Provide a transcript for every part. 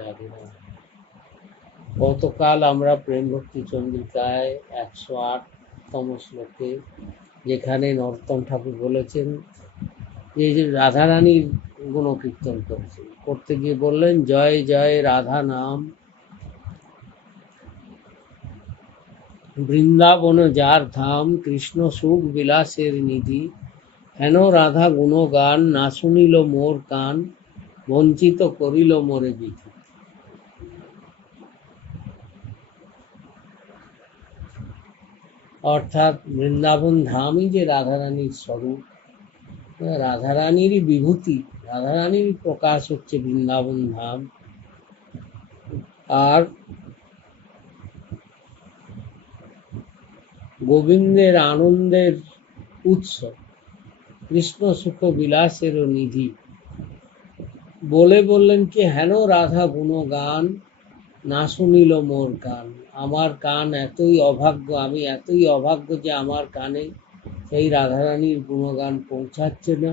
রাধে রাধে। গতকাল আমরা প্রেম ভক্তি চন্দ্রিকায় 108তম শ্লোকে যেখানে নরোত্তম ঠাকুর বলেছেন যে এই যে রাধারানীর গুণকীর্তন করেছেন, করতে গিয়ে বললেন জয় জয় রাধা নাম, বৃন্দাবন যার ধাম, কৃষ্ণ সুখ বিলাসের নিধি, হেন রাধা গুণগান, না শুনিল মোর কান, বঞ্চিত করিল মোরে বিধি। অর্থাৎ বৃন্দাবন ধামই যে রাধারানীর স্বরূপ, রাধারানীরই বিভূতি, রাধারানীরই প্রকাশ হচ্ছে বৃন্দাবন ধাম। আর গোবিন্দের আনন্দের উৎস, কৃষ্ণ সুখ বিলাসের নিধি। বলে বললেন কি হেন রাধা গুণগান, না শুনিল মোর কান। আমার কান এতই অভাগ্য, আমি এতই অভাগ্য যে আমার কানে সেই রাধারানীর গুণগান পৌঁছাচ্ছে না,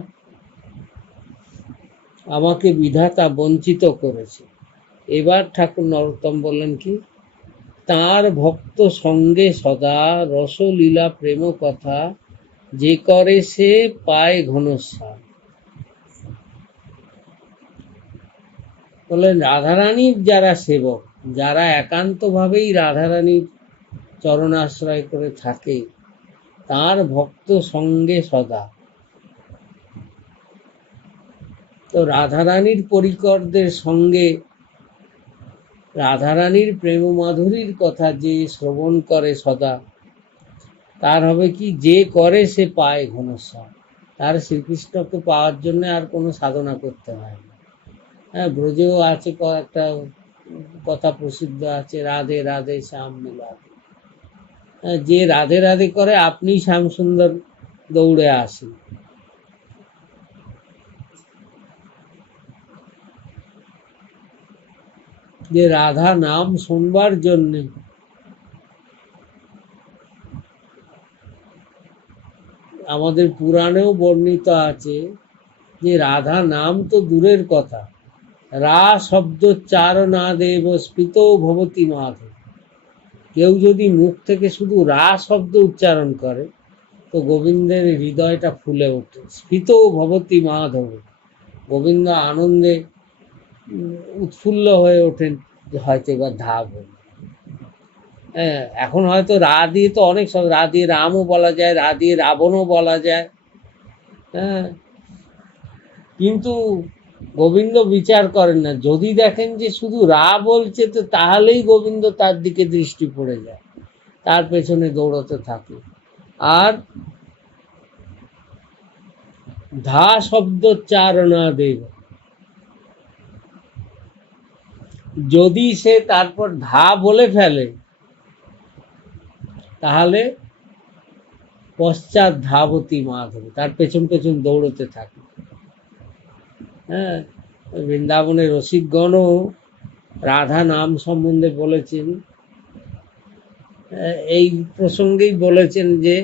আমাকে বিধাতা বঞ্চিত করেছে। এবার ঠাকুর নরোত্তম বললেন কি, তার ভক্ত সঙ্গে সদা, রসলীলা প্রেম কথা, যে করে সে পায় ঘনশ্যাম। বললেন রাধারানীর যারা সেবক, যারা একান্তভাবেই রাধারানীর চরণাশ্রয় করে থাকে, তার ভক্ত সঙ্গে সদা। তো রাধারানীর পরিকরদের সঙ্গে রাধারানীর প্রেম মাধুরীর কথা যে শ্রবণ করে সদা, তার হবে কি, যে করে সে পায় ঘনশ্যাম। তার শ্রীকৃষ্ণকে পাওয়ার জন্য আর কোনো সাধনা করতে হয় না। হ্যাঁ, ব্রজেও আছে একটা কথা প্রসিদ্ধ আছে, রাধে রাধে শ্যাম মিলাধে। যে রাধে রাধে করে আপনি শ্যাম সুন্দর দৌড়ে আসেন। যে রাধা নাম শুনবার জন্য আমাদের পুরাণেও বর্ণিত আছে যে রাধা নাম তো দূরের কথা, রা শব্দোচ্চারণা দেব স্ফীত ভবতি মাধব। কেউ যদি মুখ থেকে শুধু রা শব্দ উচ্চারণ করে তো গোবিন্দের হৃদয়টা ফুলে ওঠে, স্ফীত ভবতি মাধব। গোবিন্দ আনন্দে উৎফুল্ল হয়ে ওঠেন যে হয়তো এবার ধাপ হবে। হ্যাঁ, এখন হয়তো রা দিয়ে তো অনেক সব, রা দিয়ে রামও বলা যায়, রা দিয়ে রাবণও বলা যায়। হ্যাঁ, কিন্তু গোবিন্দ বিচার করেন না, যদি দেখেন যে শুধু রা বলছে তো তাহলেই গোবিন্দ তার দিকে দৃষ্টি পড়ে যায়, তার পেছনে দৌড়তে থাকে। আর ধা শব্দোচ্চারণা দেব, যদি সে তারপর ধা বলে ফেলে তাহলে পশ্চাৎ ধাবতী মাধব, তার পেছন পেছন দৌড়তে থাকে। হ্যাঁ, বৃন্দাবনের রসিকগণও রাধা নাম সম্বন্ধে বলেছেন, এই প্রসঙ্গেই বলেছেন যে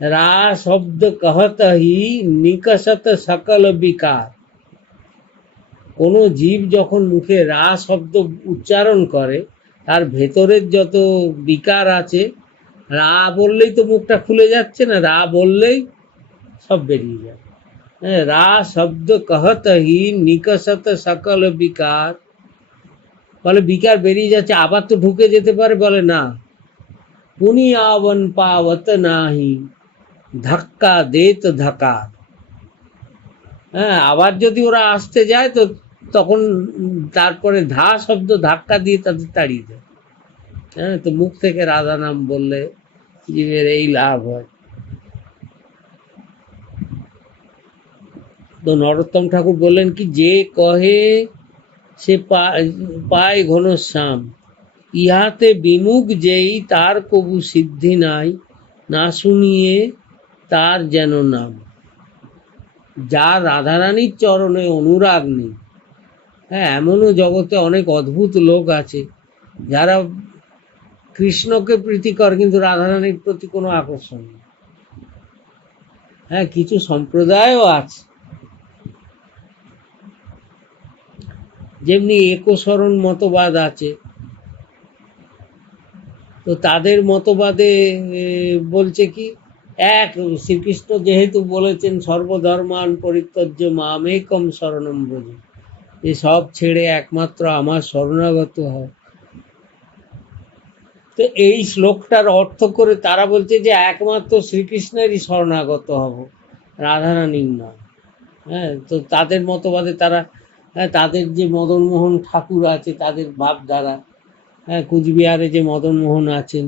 রা শব্দ कहत ही নিকষত সকল বিকার। কোনো জীব যখন মুখে রা শব্দ উচ্চারণ করে, তার ভেতরের যত বিকার আছে, রা বললেই তো মুখটা খুলে যাচ্ছে না, রা বললেই সব বেরিয়ে যায়। রা শব্দ कहत ही নিকষত সকল বিকার, বলে বিকার বেরিয়ে যাচ্ছে, আবার তো ঢুকে যেতে পারে, বলে না, পুনিয়াবন পাওত নাহি, ধাক্কা দেত ধাক্কা। হ্যাঁ, আবার যদি ওরা আসতে যায় তো তখন তারপরে ধা শব্দ ধাক্কা দিয়ে তাদের তাড়িয়ে দেয়। হ্যাঁ, তো মুখ থেকে রাধা নাম বললে জীবের এই লাভ হয়। তো নরোত্তম ঠাকুর বললেন কি, যে কহে সে পায় ঘনশ্যাম, ইহাতে বিমুখ যেই তার কবু সিদ্ধি নাই, না শুনিয়ে তার যেন নাম। যার রাধারানীর চরণে অনুরাগ নেই, হ্যাঁ, এমনও জগতে অনেক অদ্ভুত লোক আছে যারা কৃষ্ণকে প্রীতিকর কিন্তু রাধারানীর প্রতি কোনো আকর্ষণ নেই। হ্যাঁ, কিছু সম্প্রদায়ও আছে যেমনি একশরণ মতবাদ আছে, তো তাদের মতবাদে বলছে কি, এক শ্রীকৃষ্ণ যেহেতু বলেছেন সর্বধর্মান পরিত্যজ্য মামেকম শরণম ব্রজ, যে সব ছেড়ে একমাত্র আমার শরণাগত হয়। তো এই শ্লোকটার অর্থ করে তারা বলছে যে একমাত্র শ্রীকৃষ্ণেরই শরণাগত হব, রাধারানীর নয়। হ্যাঁ, তো তাদের মতবাদে তারা, তাদের যে মদনমোহন ঠাকুর আছে তাদের ভাবধারা, কুচবিহারে যে মদনমোহন আছেন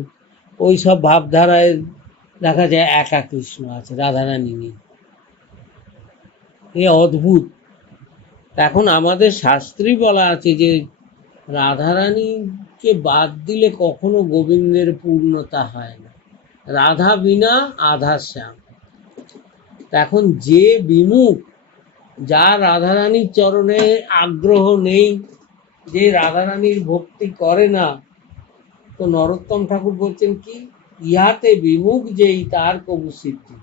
ওই সব ভাবধারায় দেখা যায় একা কৃষ্ণ আছে, রাধারানী নেই। এ অদ্ভুত। এখন আমাদের শাস্ত্রেই বলা আছে যে রাধারানীকে বাদ দিলে কখনো গোবিন্দের পূর্ণতা হয় না। রাধা বিনা আধা শ্যাম। এখন যে বিমুখ, যার রাধারানীর চরণে আগ্রহ নেই, যে রাধারানীর ভক্তি করে না, তো নরোত্তম ঠাকুর বলছেন কি, ইহাতে বিমুখ যেই তার কবু সিদ্ধি,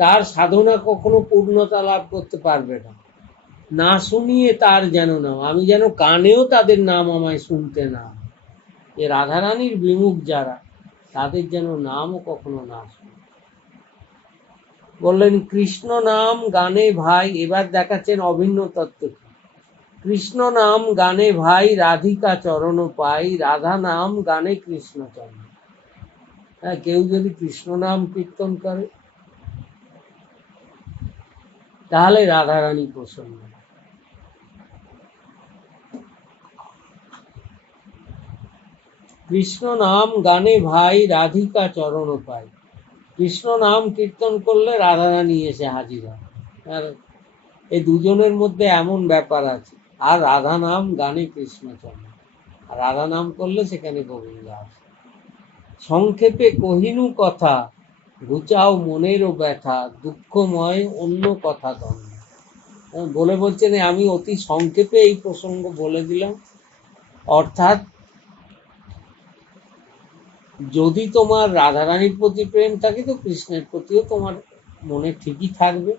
তার সাধনা কখনো পূর্ণতা লাভ করতে পারবে না। না শুনিয়ে তার যেন নাম, আমি যেন কানেও তাদের নাম আমায় শুনতে না, যে রাধারানীর বিমুখ যারা, তাদের যেন নামও কখনো না শুনে। বললেন কৃষ্ণ নাম গানে ভাই, এবার দেখাচ্ছেন অভিন্ন তত্ত্ব কি। কৃষ্ণ নাম গানে ভাই, রাধিকা চরণ পাই, রাধা নাম গানে কৃষ্ণ চরণ। হ্যাঁ, কেউ যদি কৃষ্ণ নাম কীর্তন করে তাহলে রাধারানী প্রসন্ন। কৃষ্ণ নাম গানে ভাই, রাধিকা চরণ পাই। কৃষ্ণ নাম কীর্তন করলে রাধারানী এসে হাজির হয়। আর এই দুজনের মধ্যে এমন ব্যাপার আছে। আর রাধা নাম গানে কৃষ্ণ চরণ, আর রাধা নাম করলে সেখানে গোবিন্দ আসে। সংক্ষেপে কহিনু কথা, ঘুচাও মনেরও ব্যথা, দুঃখময় অন্য কথা দ্বন্দ্ব। বলে বলছেন আমি অতি সংক্ষেপে এই প্রসঙ্গ বলে দিলাম। অর্থাৎ যদি তোমার রাধারানীর প্রতি প্রেম থাকে তো কৃষ্ণের প্রতিও তোমার মনে ঠিকই থাকবে।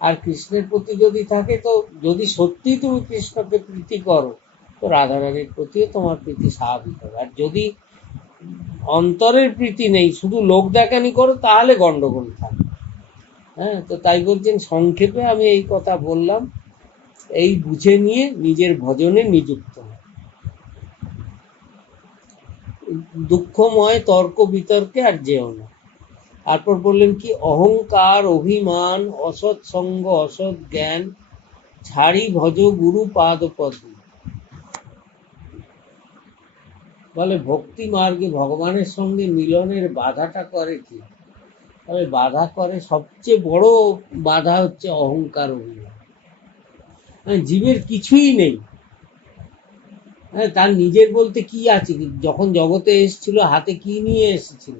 আর কৃষ্ণের প্রতি যদি থাকে, তো যদি সত্যি তুমি কৃষ্ণকে প্রীতি করো, তো রাধারানীর প্রতিও তোমার প্রীতি স্বাভাবিক হবে। আর যদি অন্তরের প্রীতি নেই, শুধু লোক দেখানি করো, তাহলে গন্ডগোল থাকবে। হ্যাঁ, তো তাই বলছেন সংক্ষেপে আমি এই কথা বললাম, এই বুঝে নিয়ে নিজের ভজনে নিযুক্ত হয়। দুঃখময় তর্ক বিতর্কে আর যেও না। তারপর বললেন কি, অহংকার অভিমান অসৎ সঙ্গ অসৎ জ্ঞান ছাড়ি ভজ গুরু পাদ পদ্ম। বলে ভক্তি মার্গে ভগবানের সঙ্গে মিলনের বাধাটা করে কি? তবে বাধা করে, সবচেয়ে বড় বাধা হচ্ছে অহংকার অভিমান। জীবের কিছুই নেই, তার নিজের বলতে কি আছে? যখন জগতে এসেছিল হাতে কি নিয়ে এসেছিল?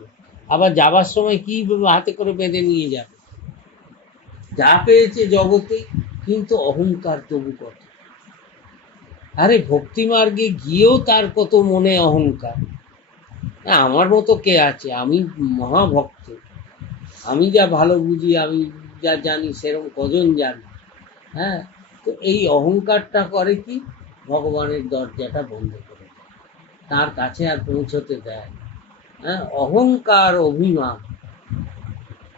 আবার যাবার সময় কি হাতে করে বেঁধে নিয়ে যাবে? যা পেয়েছে জগতে, কিন্তু অহংকার তবু কত। আরে ভক্তি মার্গে গিয়েও তার কত মনে অহংকার। আমার মতো কে আছে? আমি মহাভক্ত, আমি যা ভালো বুঝি, আমি যা জানি সেরকম কজন জানে। হ্যাঁ, তো এই অহংকারটা করে কি, ভগবানের দরজাটা বন্ধ করে, তার কাছে আর পৌঁছতে দেয়। হ্যাঁ, অহংকার অভিমান।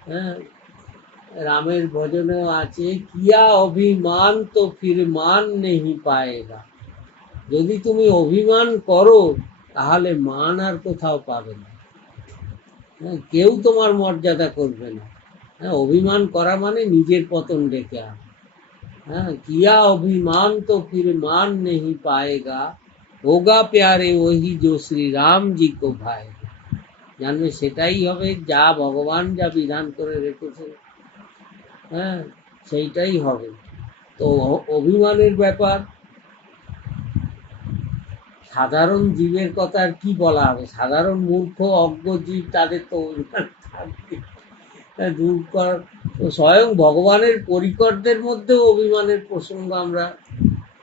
হ্যাঁ, রামের ভজনেও আছে, কিয়া অভিমান তো ফির মান নেহি পায়েগা। যদি তুমি অভিমান করো তাহলে মান আর কোথাও পাবে না। হ্যাঁ, কেউ তোমার মর্যাদা করবে না। হ্যাঁ, অভিমান করা মানে নিজের পতন ডেকে আনা। হ্যাঁ, কিয়া অভিমান তো ফির মান নেহি পায়েগা, হোগা প্যারে ওহি जो শ্রী রাম জি কো ভায়েগা। জানবে সেটাই হবে যা ভগবান যা বিধান করে রেখেছে। হ্যাঁ, সেইটাই হবে। তো অভিমানের ব্যাপার, সাধারণ জীবের কথা আর কি বলা হবে? সাধারণ মূর্খ অজ্ঞ জীব, তাদের তো অভিমান থাকবে। দূর কর, স্বয়ং ভগবানের পরিকরদের মধ্যেও অভিমানের প্রসঙ্গ আমরা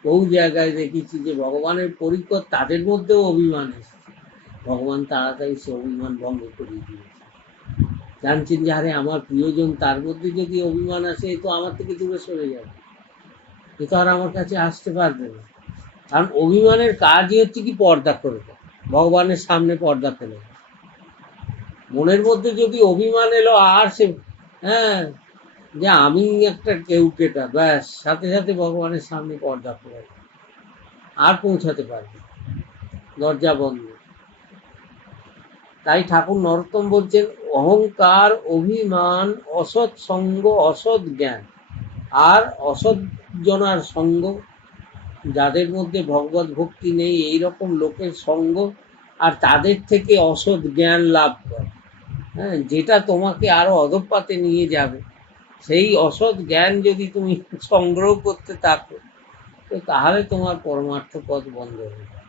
বহু জায়গায় দেখেছি, যে ভগবানের পরিকর তাদের মধ্যেও অভিমান এসেছে। ভগবান তাড়াতাড়ি সে অভিমান ভঙ্গ করিয়ে দিয়েছে। জানছেন যে আরে আমার প্রিয়জন, তার মধ্যে যদি অভিমান আসে, তো আমার থেকে দূরে সরে যাবে। এ তো আর আমার কাছে আসতে পারবে না। কারণ অভিমানের কাজই হচ্ছে কি পর্দা করে দেয়, ভগবানের সামনে পর্দা ফেলে দেয়। মনের মধ্যে যদি অভিমান এলো আর সে, হ্যাঁ, যে আমি একটা কেউটেটা, ব্যাস সাথে সাথে ভগবানের সামনে পর্দা ফেলে দেয়, আর পৌঁছাতে পারবে, দরজা বন্ধ। তাই ঠাকুর নরোত্তম বলছেন, অহংকার, অভিমান, অসৎ সঙ্গ, অসৎ জ্ঞান আর অসৎ জনার সঙ্গ, যাদের মধ্যে ভগবত ভক্তি নেই এইরকম লোকের সঙ্গ, আর তাদের থেকে অসৎ জ্ঞান লাভ করে, হ্যাঁ, যেটা তোমাকে আরো অধঃপাতে নিয়ে যাবে, সেই অসৎ জ্ঞান যদি তুমি সংগ্রহ করতে থাকো, তো তাহলে তোমার পরমার্থ পথ বন্ধ হয়ে যাবে।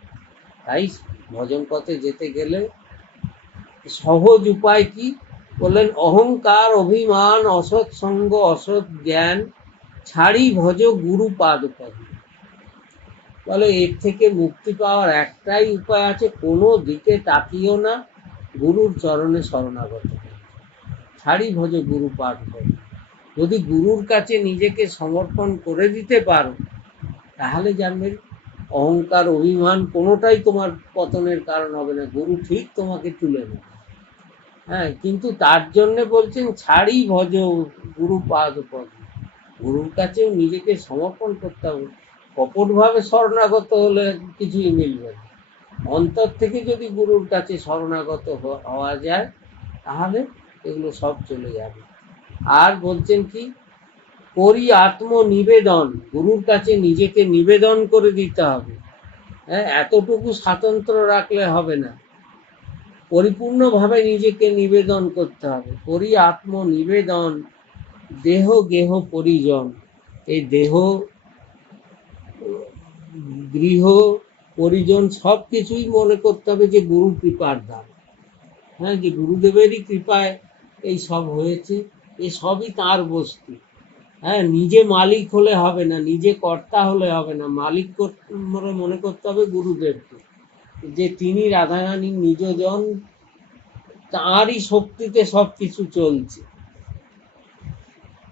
তাই ভজন পথে যেতে গেলে সহজ উপায় কি বললেন? অহংকার, অভিমান, অসৎ সঙ্গ, অসৎ জ্ঞান ছাড়ি ভজ গুরু পাদ পদ্ম। বলে এর থেকে মুক্তি পাওয়ার একটাই উপায় আছে, কোনো দিকে তাকিও না, গুরুর চরণে শরণাগত হও। ছাড়ি ভজ গুরু পাদ পদ্ম। যদি গুরুর কাছে নিজেকে সমর্পণ করে দিতে পারো, তাহলে জানবেন অহংকার, অভিমান কোনোটাই তোমার পতনের কারণ হবে না, গুরু ঠিক তোমাকে তুলে নেবে। হ্যাঁ, কিন্তু তার জন্য বলছেন ছাড়ি ভজ গুরু পাদ পদ্ম। গুরুর কাছেও নিজেকে সমর্পণ করতে হবে। কপটভাবে শরণাগত হলে কিছুই মিলবে না। অন্তর থেকে যদি গুরুর কাছে শরণাগত হওয়া যায়, তাহলে এগুলো সব চলে যাবে। আর বলছেন কি, করি আত্মনিবেদন, গুরুর কাছে নিজেকে নিবেদন করে দিতে হবে। হ্যাঁ, এতটুকু স্বাতন্ত্র রাখলে হবে না, পরিপূর্ণভাবে নিজেকে নিবেদন করতে হবে। করি আত্মনিবেদন, দেহ গেহ পরিজন। এই দেহ, গৃহ, পরিজন সব কিছুই মনে করতে হবে যে গুরু কৃপার দান। হ্যাঁ, যে গুরুদেবেরই কৃপায় এই সব হয়েছে, এই সবই তাঁর বস্তু। হ্যাঁ, নিজে মালিক হলে হবে না, নিজে কর্তা হলে হবে না, মালিক মনে করতে হবে গুরুদেবকে, যে তিনি রাধারানীর নিজজন, তাঁরই শক্তিতে সবকিছু চলছে।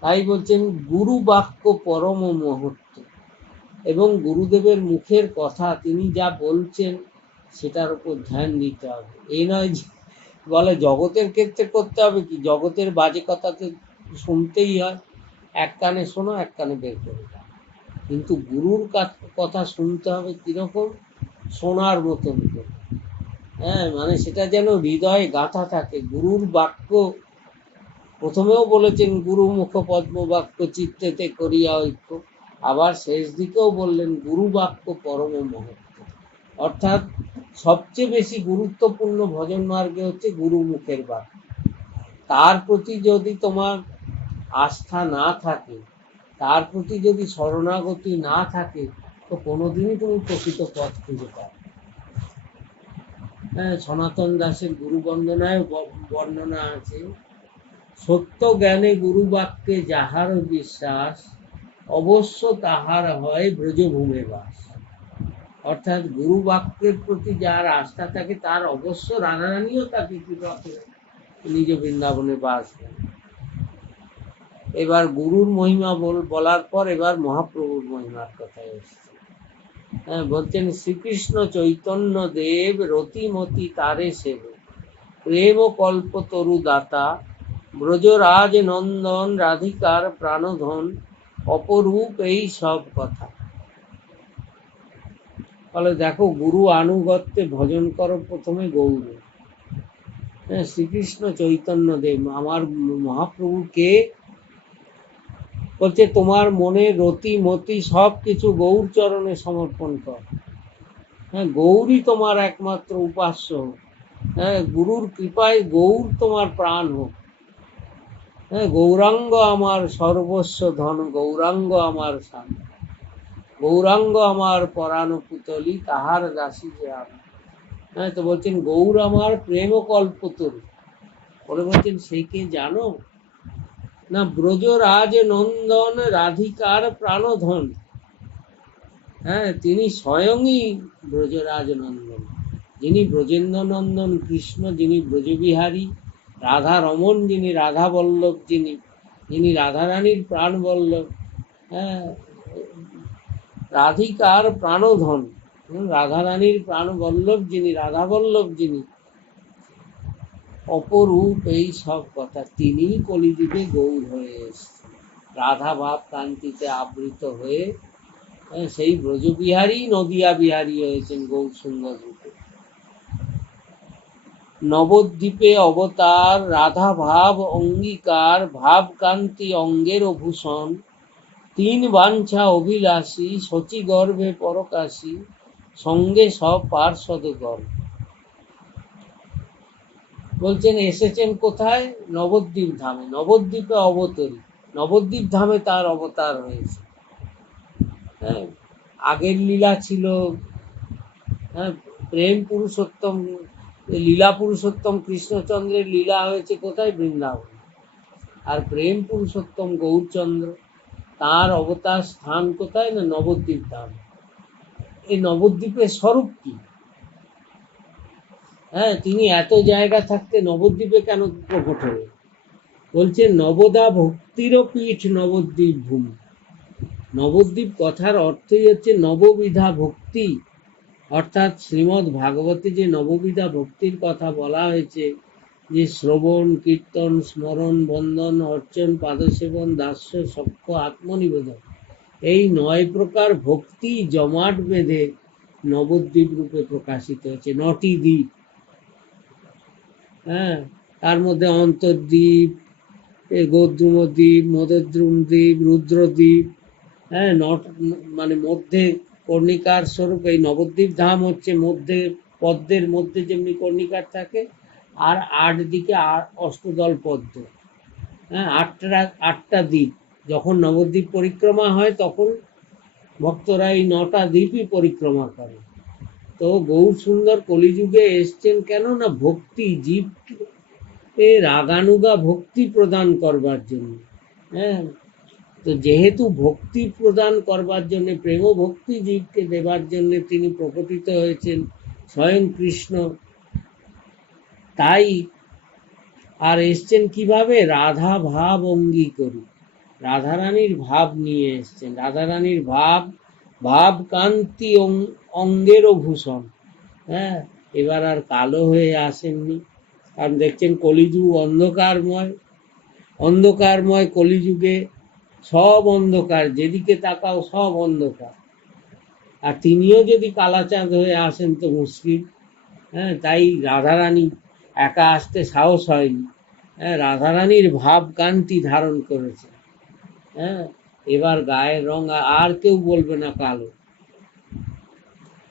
তাই বলছেন গুরু বাক্য পরম মুহূর্ত, এবং গুরুদেবের মুখের কথা তিনি যা বলছেন সেটার উপর ধ্যান দিতে হবে। এই নয় যে বলে জগতের ক্ষেত্রে করতে হবে কি, জগতের বাজে কথা তো শুনতেই হয়, এক কানে শোনো, এক কানে বের করে দাও। কিন্তু গুরুর কথা শুনতে হবে কিরকম, শোনার মতন করে। হ্যাঁ, মানে সেটা যেন হৃদয়ে গাঁথা থাকে। গুরুর বাক্য প্রথমেও বলেছেন গুরু মুখ পদ্ম বাক্য চিত্তেতে করিয়া ঐক্য, আবার শেষ দিকেও বললেন গুরু বাক্য পরম মহত্ব। অর্থাৎ সবচেয়ে বেশি গুরুত্বপূর্ণ ভজন মার্গে হচ্ছে গুরু মুখের বাক্য। তার প্রতি যদি তোমার আস্থা না থাকে, তার প্রতি যদি শরণাগতি না থাকে, তো কোনোদিনই তুমি প্রকৃত পথ খুঁজে পাবে। হ্যাঁ, সনাতন দাসের গুরু বন্দনায় বর্ণনা আছে, সত্য জ্ঞানে গুরু বাক্যে যাহার বিশ্বাস, অবশ্য তাহার হয় ব্রজভূমে বাস। অর্থাৎ গুরু বাক্যের প্রতি যার আস্থা থাকে, তার অবশ্য রাধারানীও তাকে কৃপা করে নিজ বৃন্দাবনে বাস করে। এবার গুরুর মহিমা বলার পর এবার মহাপ্রভুর মহিমার কথা এসছে। হ্যাঁ, বলছেন শ্রীকৃষ্ণ চৈতন্য দেব, রতিমতি তারে সেব, প্রেম কল্প তরু দাতা, ব্রজরাজ নন্দন, রাধিকার প্রাণধন, অপরূপ এই সব কথা। ফলে দেখো, গুরু আনুগত্যে ভজন করো প্রথমে গৌর। হ্যাঁ, শ্রীকৃষ্ণ চৈতন্য দেব আমার মহাপ্রভুকে বলছে তোমার মনে রতি মতি সব কিছু গৌর চরণে সমর্পণ কর। হ্যাঁ, গৌরই তোমার একমাত্র উপাস্য হোক। হ্যাঁ, গুরুর কৃপায় গৌর তোমার প্রাণ হোক। হ্যাঁ, গৌরাঙ্গ আমার সর্বস্ব ধন, গৌরাঙ্গ আমার শান, গৌরাঙ্গ আমার পরাণ পুতলি, তাহার দাসী যে আমি। হ্যাঁ, তো বলছেন গৌর আমার প্রেম কল্পতরু। বলে বলছেন সেই কে জানো না, ব্রজরাজ নন্দন, রাধিকার প্রাণধন। হ্যাঁ, তিনি স্বয়ংই ব্রজরাজ নন্দন, যিনি ব্রজেন্দ্র নন্দন কৃষ্ণ, যিনি ব্রজবিহারী, রাধা রমন যিনি, রাধা বল্লভ যিনি, যিনি রাধারানীর প্রাণ বল্লভ। হ্যাঁ, রাধিকার প্রাণধন, রাধারানীর প্রাণবল্লভ যিনি, রাধা বল্লভ যিনি, অপরূপ, এই সব কথা। তিনি কলিযুগে গৌর হয়ে এসেছেন, রাধা ভাব কান্তিতে আবৃত হয়ে সেই ব্রজবিহারী নদিয়া বিহারী হয়েছেন গৌর সুন্দর রূপে। নবদ্বীপে অবতার, রাধা ভাব অঙ্গীকার, ভাব কান্তি অঙ্গের ভূষণ, তিন বাঞ্ছা অভিলাষী, শচী গর্ভে পরকাশী, সঙ্গে সব পার্শ্বদগণ। বলছেন এসেছেন কোথায়? নবদ্বীপ ধামে, নবদ্বীপে অবতরী, নবদ্বীপ ধামে তার অবতার হয়েছে। হ্যাঁ, আগের লীলা ছিল, হ্যাঁ, প্রেম পুরুষোত্তম, লীলা পুরুষোত্তম কৃষ্ণচন্দ্রের লীলা হয়েছে কোথায়? বৃন্দাবন। আর প্রেম পুরুষোত্তম গৌরচন্দ্র, তার অবতার স্থান কোথায়? না নবদ্বীপ ধাম। এই নবদ্বীপের স্বরূপ কি? হ্যাঁ, তিনি এত জায়গা থাকতে নবদ্বীপে কেন প্রকট হয়ে? বলছে নবদা ভক্তিরও পীঠ নবদ্বীপ ভূমি। নবদ্বীপ কথার অর্থই হচ্ছে নববিধা ভক্তি, অর্থাৎ শ্রীমদ্ ভাগবতে যে নববিধা ভক্তির কথা বলা হয়েছে, যে শ্রবণ, কীর্তন, স্মরণ, বন্দন, অর্চন, পাদসেবন, দাস্য, সখ্য, আত্মনিবেদন, এই 9 প্রকার ভক্তি জমাট বেঁধে নবদ্বীপ রূপে প্রকাশিত হয়েছে। 9টি দ্বীপ, হ্যাঁ, তার মধ্যে অন্তর্দ্বীপ, গৌদ্রুমদ্বীপ, মদদ্রুম দ্বীপ, রুদ্রদ্বীপ, হ্যাঁ, মানে মধ্যে কর্ণিকার স্বরূপ এই নবদ্বীপ ধাম হচ্ছে মধ্যে, পদ্মের মধ্যে যেমনি কর্ণিকার থাকে, আর 8 দিকে অষ্টদল পদ্ম, হ্যাঁ, 8টা দ্বীপ। যখন নবদ্বীপ পরিক্রমা হয় তখন ভক্তরা এই 9টা দ্বীপই পরিক্রমা করে। তো গৌর সুন্দর কলিযুগে এসছেন কেন? না ভক্তি, জীবকে রাগানুগা ভক্তি প্রদান করবার জন্য। হ্যাঁ, তো যেহেতু ভক্তি প্রদান করবার জন্য, প্রেম ভক্তি জীবকে দেবার জন্য তিনি প্রকটিত হয়েছেন স্বয়ং কৃষ্ণ, তাই আর এসছেন কিভাবে? রাধা ভাব অঙ্গী করি, রাধারানীর ভাব নিয়ে এসছেন। রাধারানীর ভাব, ভাব কান্তি অঙ্গেরও ভূষণ। হ্যাঁ, এবার আর কালো হয়ে আসেননি, কারণ দেখছেন কলিযুগ অন্ধকারময়, অন্ধকারময় কলিযুগে সব অন্ধকার, যেদিকে তাকাও সব অন্ধকার। আর তিনিও যদি কালাচাঁদ হয়ে আসেন তো মুশকিল। হ্যাঁ, তাই রাধারানী একা আসতে সাহস হয়নি। হ্যাঁ, রাধারানীর ভাব কান্তি ধারণ করেছে। হ্যাঁ, এবার গায়ের রং আর কেউ বলবে না কালো।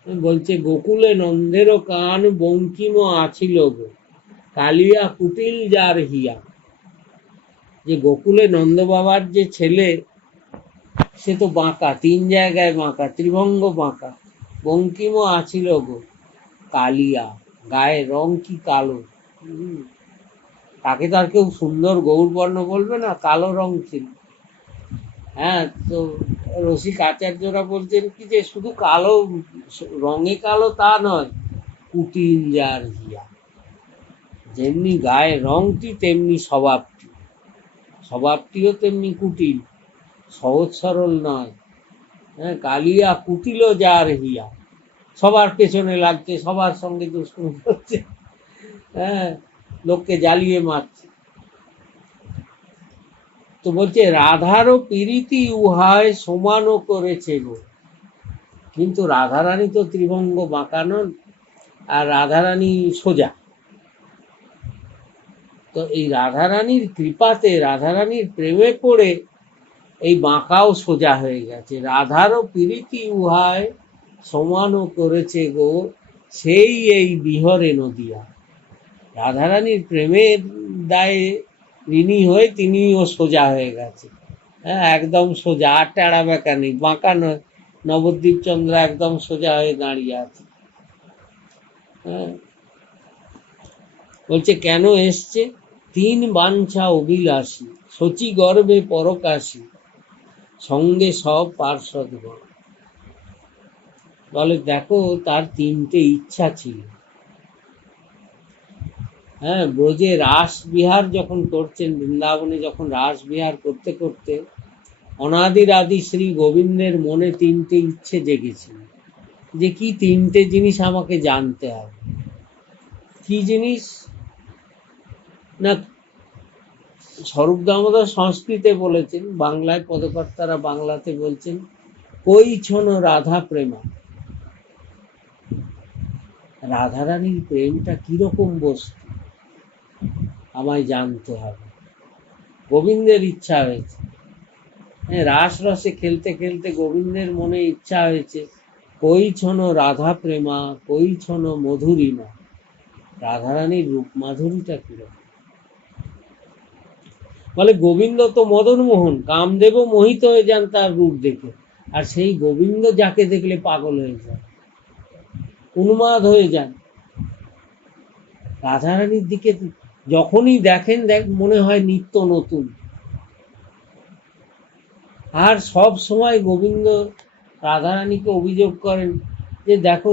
বলছে গোকুলে নন্দেরও কান বঙ্কিম আছিল গো, কালিয়া কুটিল যার হিয়া। যে গোকুলে নন্দ বাবার যে ছেলে, সে তো বাঁকা, 3 জায়গায় বাঁকা, ত্রিভঙ্গ বাঁকা। বঙ্কিমও আছিল গো, কালিয়া, গায়ের রং কি কালো। তাকে তো আর কেউ সুন্দর গৌরবর্ণ বলবে না, কালো রং ছিল। হ্যাঁ, তো রসিক আচার্যরা বলছেন কি যে শুধু কালো, রঙে কালো তা নয়, কুটিল যার হিয়া। যেমনি গায়ের রংটি তেমনি স্বভাবটি, স্বভাবটিও তেমনি কুটিল, সহজ সরল নয়। হ্যাঁ, কালিয়া কুটিল যার হিয়া, সবার পেছনে লাগছে, সবার সঙ্গে দুষ্কর্ম করছে, হ্যাঁ, লোককে জ্বালিয়ে মারছে। তো বলছে রাধারও প্রীতি উহায় সমানও করেছে গো। কিন্তু রাধারানী তো ত্রিভঙ্গ বাঁকা নন, আর রাধারানী সোজা। তো এই রাধারানীর কৃপাতে, রাধারানীর প্রেমে পড়ে এই বাঁকাও সোজা হয়ে গেছে। রাধারও প্রীতি উহায় সমানও করেছে গো, সেই এই বিহরে নদিয়া। রাধারানীর প্রেমের দায়ে ঋণী হয়ে তিনিও সোজা হয়ে গেছে। হ্যাঁ, একদম সোজা, আর টেড়া বেঁকা নেই, বাঁকা নয়। নবদ্বীপ চন্দ্র একদম সোজা হয়ে দাঁড়িয়ে আছে। হ্যাঁ, বলছে কেন এসছে? 3 বাঞ্ছা অভিলাষী, শচী গর্ভে পরকাশী, সঙ্গে সব পার্শ্বদগণ। বলে দেখো, তার 3টে ইচ্ছা ছিল। হ্যাঁ, ব্রজে রাস বিহার যখন করছেন, বৃন্দাবনে যখন রাস বিহার করতে করতে অনাদির আদি শ্রী গোবিন্দের মনে তিনটে ইচ্ছে জেগেছিল, যে কি তিনটে জিনিস আমাকে জানতে হবে। কি জিনিস না, স্বরূপ দামোদর সংস্কৃতে বলেছেন, বাংলায় পদকর্তারা বাংলাতে বলছেন, কই ছোনো রাধা প্রেমা। রাধারানীর প্রেমটা কিরকম বস্তু আমায় জানতে হবে। গোবিন্দের ইচ্ছা হয়েছে, রাস রসে খেলতে খেলতে গোবিন্দের মনে ইচ্ছা হয়েছে, কই ছোনো রাধা প্রেমা, কই ছোনো মধুরিমা। রাধারানীর রূপ মাধুরীটা কিরকম। বলে গোবিন্দ তো মদন মোহন, কামদেবও মোহিত হয়ে যান তার রূপ দেখে, আর সেই গোবিন্দ যাকে দেখলে পাগল হয়ে যান, উন্মাদ হয়ে যান। রাধারানীর দিকে যখনই দেখেন মনে হয় নিত্য নতুন। আর সব সময় গোবিন্দ রাধারানীকে অভিযোগ করেন যে, দেখো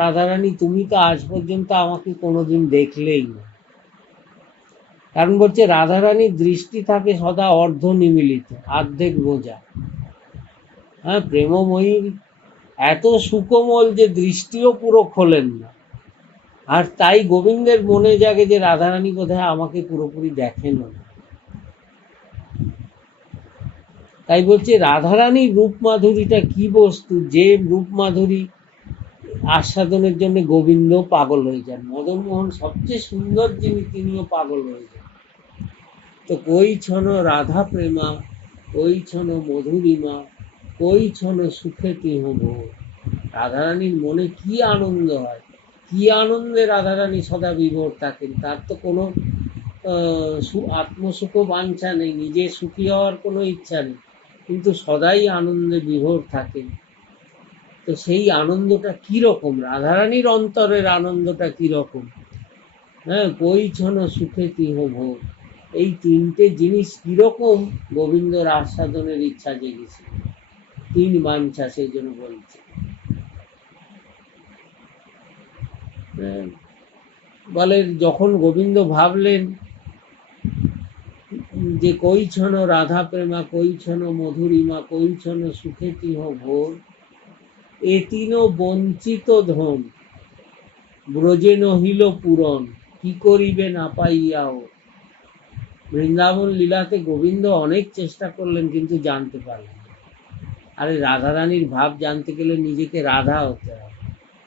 রাধারানী, তুমি তো আজ পর্যন্ত আমাকে কোনোদিন দেখলেই না। কারণ বলছে রাধারানীর দৃষ্টি থাকে সদা অর্ধ নিমিলিত, অর্ধেক বোঝা। হ্যাঁ, প্রেমময়ীর এত সুকোমল যে দৃষ্টিও পুরো খোলেন না। আর তাই গোবিন্দের মনে জাগে যে রাধারানী বোধহয় আমাকে পুরোপুরি দেখেন না। তাই বলছে রাধারানীর রূপ মাধুরীটা কি বস্তু, যে রূপ মাধুরী আস্বাদনের জন্য গোবিন্দ পাগল হয়ে যান। মদন মোহন সবচেয়ে সুন্দর যিনি, তিনিও পাগল হয়ে যান। তো কই ছনো রাধা প্রেমা, কই ছনো মধুরিমা, কই ছনো সুখে তিহ ভোর। রাধারানীর মনে কি আনন্দ হয়, কি আনন্দে রাধারানী সদা বিভোর থাকেন। তার তো কোনো আত্মসুখ বাঞ্ছা নেই, নিজে সুখী হওয়ার কোনো ইচ্ছা নেই, কিন্তু সদাই আনন্দে বিভোর থাকেন। তো সেই আনন্দটা কিরকম, রাধারানীর অন্তরের আনন্দটা কিরকম। হ্যাঁ, কই ছনো সুখে তিহ ভোর, এই তিনটে জিনিস কিরকম গোবিন্দর আস্বাদনের ইচ্ছা জেগেছে। তিন বাঞ্ছা, সেই জন্য বলছে। বলে যখন গোবিন্দ ভাবলেন যে কই ছনো রাধা প্রেমা, কই ছনো মধুরিমা, কই ছনো সুখে তিহ ভোর, এ তিন বঞ্চিত ধন ব্রজে নহিল পূরণ, কি করিবে না পাইয়াও। বৃন্দাবন লীলাতে গোবিন্দ অনেক চেষ্টা করলেন, কিন্তু জানতে পারলেন। আরে রাধারানীর ভাব জানতে গেলে নিজেকে রাধা হতে হবে।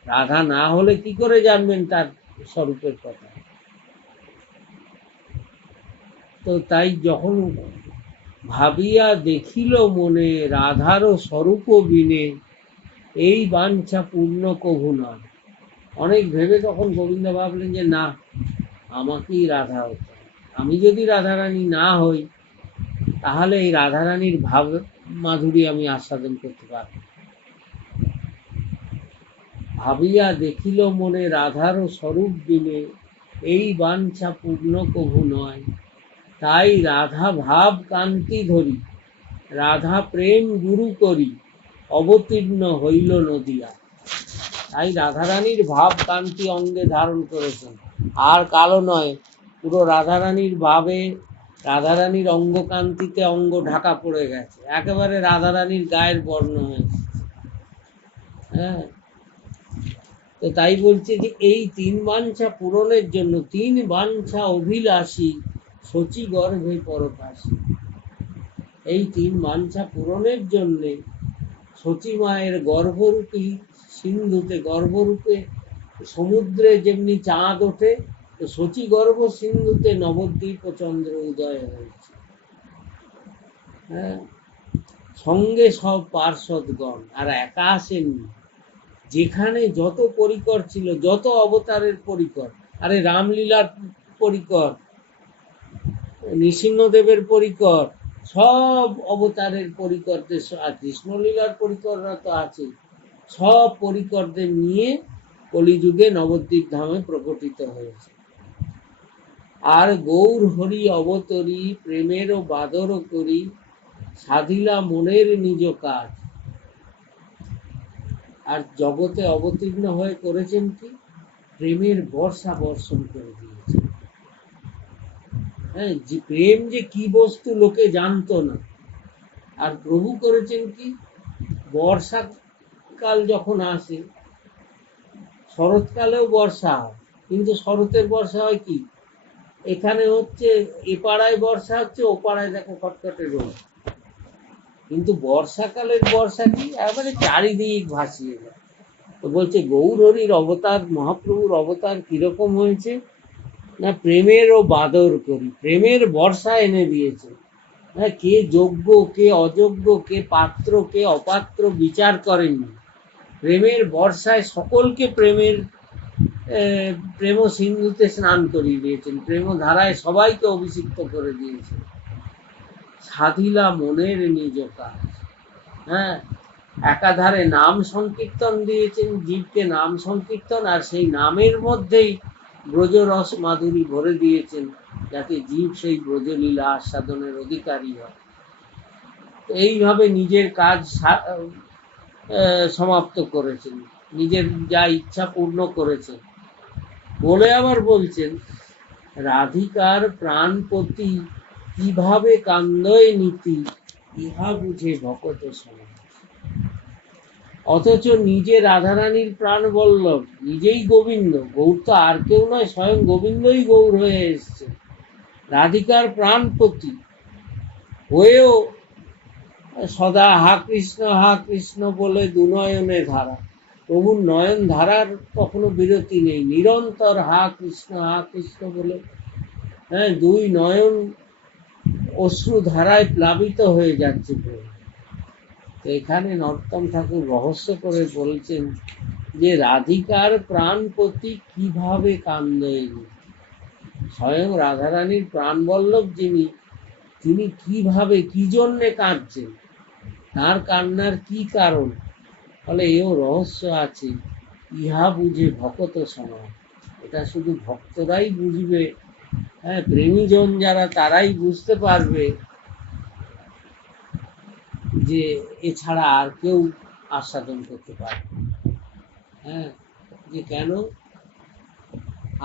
রাধা না হলে কি করে জানবেন তার স্বরূপের কথা। তো তাই যখন ভাবিয়া দেখিল মনে, রাধারও স্বরূপ বিনে, এই বাঞ্ছা পূর্ণ কভু নয়। অনেক ভেবে তখন গোবিন্দ ভাবলেন যে না, আমাকেই রাধা হতে হবে। আমি যদি রাধারানী না হই, তাহলে এই রাধারানীর ভাব মাধুরী আমি আস্বাদন করতে পারব। ভাবিয়া দেখিল মনে, রাধারও স্বরূপ বিনে, এই বাঞ্ছা পূর্ণ কভু নয়। তাই রাধা ভাব কান্তি ধরি, রাধা প্রেম গুরু করি, অবতীর্ণ হইল নদিয়া। তাই রাধারানীর ভাব কান্তি অঙ্গে ধারণ করেছেন, আর কালো নয়। পুরো রাধারানীর ভাবে, রাধারানীর অঙ্গকান্তিতে অঙ্গ ঢাকা পড়ে গেছে, একেবারে রাধারানীর গায়ের বর্ণ হয়েছে। হ্যাঁ, তো তাই বলছে যে এই তিন বাঞ্ছা পূরণের জন্য, তিন বাঞ্ছা অভিলাষী, শচী গর্ভে পরকাশী। এই তিন বাঞ্ছা পূরণের জন্য শচী মায়ের গর্ভরূপী সিন্ধুতে, গর্ভরূপে সমুদ্রে যেমনি চাঁদ ওঠে, তো শচী গর্ভ সিন্ধুতে নবদ্বীপ চন্দ্র উদয় হয়েছে। হ্যাঁ, সঙ্গে সব পার্শ্বদগণ, আর একা আসেননি। যেখানে যত পরিকর ছিল, যত অবতারের পরিকর, আরে রামলীলার পরিকর, নৃসিংহদেবের পরিকর, সব অবতারের পরিকরদের, আর কৃষ্ণলীলার পরিকররা তো আছে, সব পরিকরদের নিয়ে কলিযুগে নবদ্বীপ ধামে প্রকটিত হয়েছে। আর গৌর হরি অবতরী, প্রেমেরও বাদর করি, সাধিলা মনের নিজ কাজ। আর জগতে অবতীর্ণ হয়ে করেছেন কি, প্রেমের বর্ষা বর্ষণ করে দিয়েছে। হ্যাঁ, যে প্রেম যে কি বস্তু লোকে জানতো না, আর প্রভু করেছেন কি, বর্ষাকাল যখন আসে, শরৎকালেও বর্ষা হয়, কিন্তু শরতের বর্ষা হয় কি, এখানে হচ্ছে এ পাড়ায় বর্ষা হচ্ছে, ও পাড়ায় দেখো খটখটে রোদ। কিন্তু বর্ষাকালের বর্ষা কি, একেবারে চারিদিক ভাসিয়ে যায়। তো বলছে গৌর হরির অবতার, মহাপ্রভুর অবতার কিরকম হয়েছে না, প্রেমের ও বাদর করি, প্রেমের বর্ষা এনে দিয়েছে। হ্যাঁ, কে যোগ্য কে অযোগ্য, কে পাত্র কে অপাত্র বিচার করেননি, প্রেমের বর্ষায় সকলকে প্রেম সিন্ধুতে স্নান করিয়ে দিয়েছেন, প্রেম ধারায় সবাইকে অভিষিক্ত করে দিয়েছেন। সাধিলা মনের নিজ কাজ। হ্যাঁ, একাধারে নাম সংকীর্তন দিয়েছেন জীবকে, নাম সংকীর্তন, আর সেই নামের মধ্যেই ব্রজরস মাধুরী ভরে দিয়েছেন, যাতে জীব সেই ব্রজলীলা আস্বাদনের অধিকারী হয়। এইভাবে নিজের কাজ সমাপ্ত করেছেন, নিজের যা ইচ্ছা পূর্ণ করেছেন। বলে আবার বলছেন, রাধিকার প্রাণপতি কিভাবে কান্দয় নীতি, ইহা বুঝে ভকত সমাজ। অথচ নিজে রাধারানীর প্রাণ বল্লভ, নিজেই গোবিন্দ, গৌর তো আর কেউ নয়, স্বয়ং গোবিন্দই গৌর হয়ে এসছে। রাধিকার প্রাণপতি হয়েও সদা হা কৃষ্ণ বলে দুনয়নে ধারা, প্রভুর নয়ন ধারার কখনো বিরতি নেই, নিরন্তর হা কৃষ্ণ বলে, হ্যাঁ, দুই নয়ন অশ্রু ধারায় প্লাবিত হয়ে যাচ্ছে প্রভু। তো এখানে নরোত্তম ঠাকুর রহস্য করে বলছেন যে রাধিকার প্রাণপতি কিভাবে কান্দয়, স্বয়ং রাধারানীর প্রাণবল্লভ যিনি, তিনি কিভাবে কি জন্যে কাঁদছেন, তার কান্নার কি কারণ, ফলে এও রহস্য আছে। ইহা বুঝে ভকত সমাজ, এটা শুধু ভক্তরাই বুঝবে, হ্যাঁ, প্রেমীজন যারা তারাই বুঝতে পারবে, যে এছাড়া আর কেউ আস্বাদন করতে পারবে। হ্যাঁ, যে কেন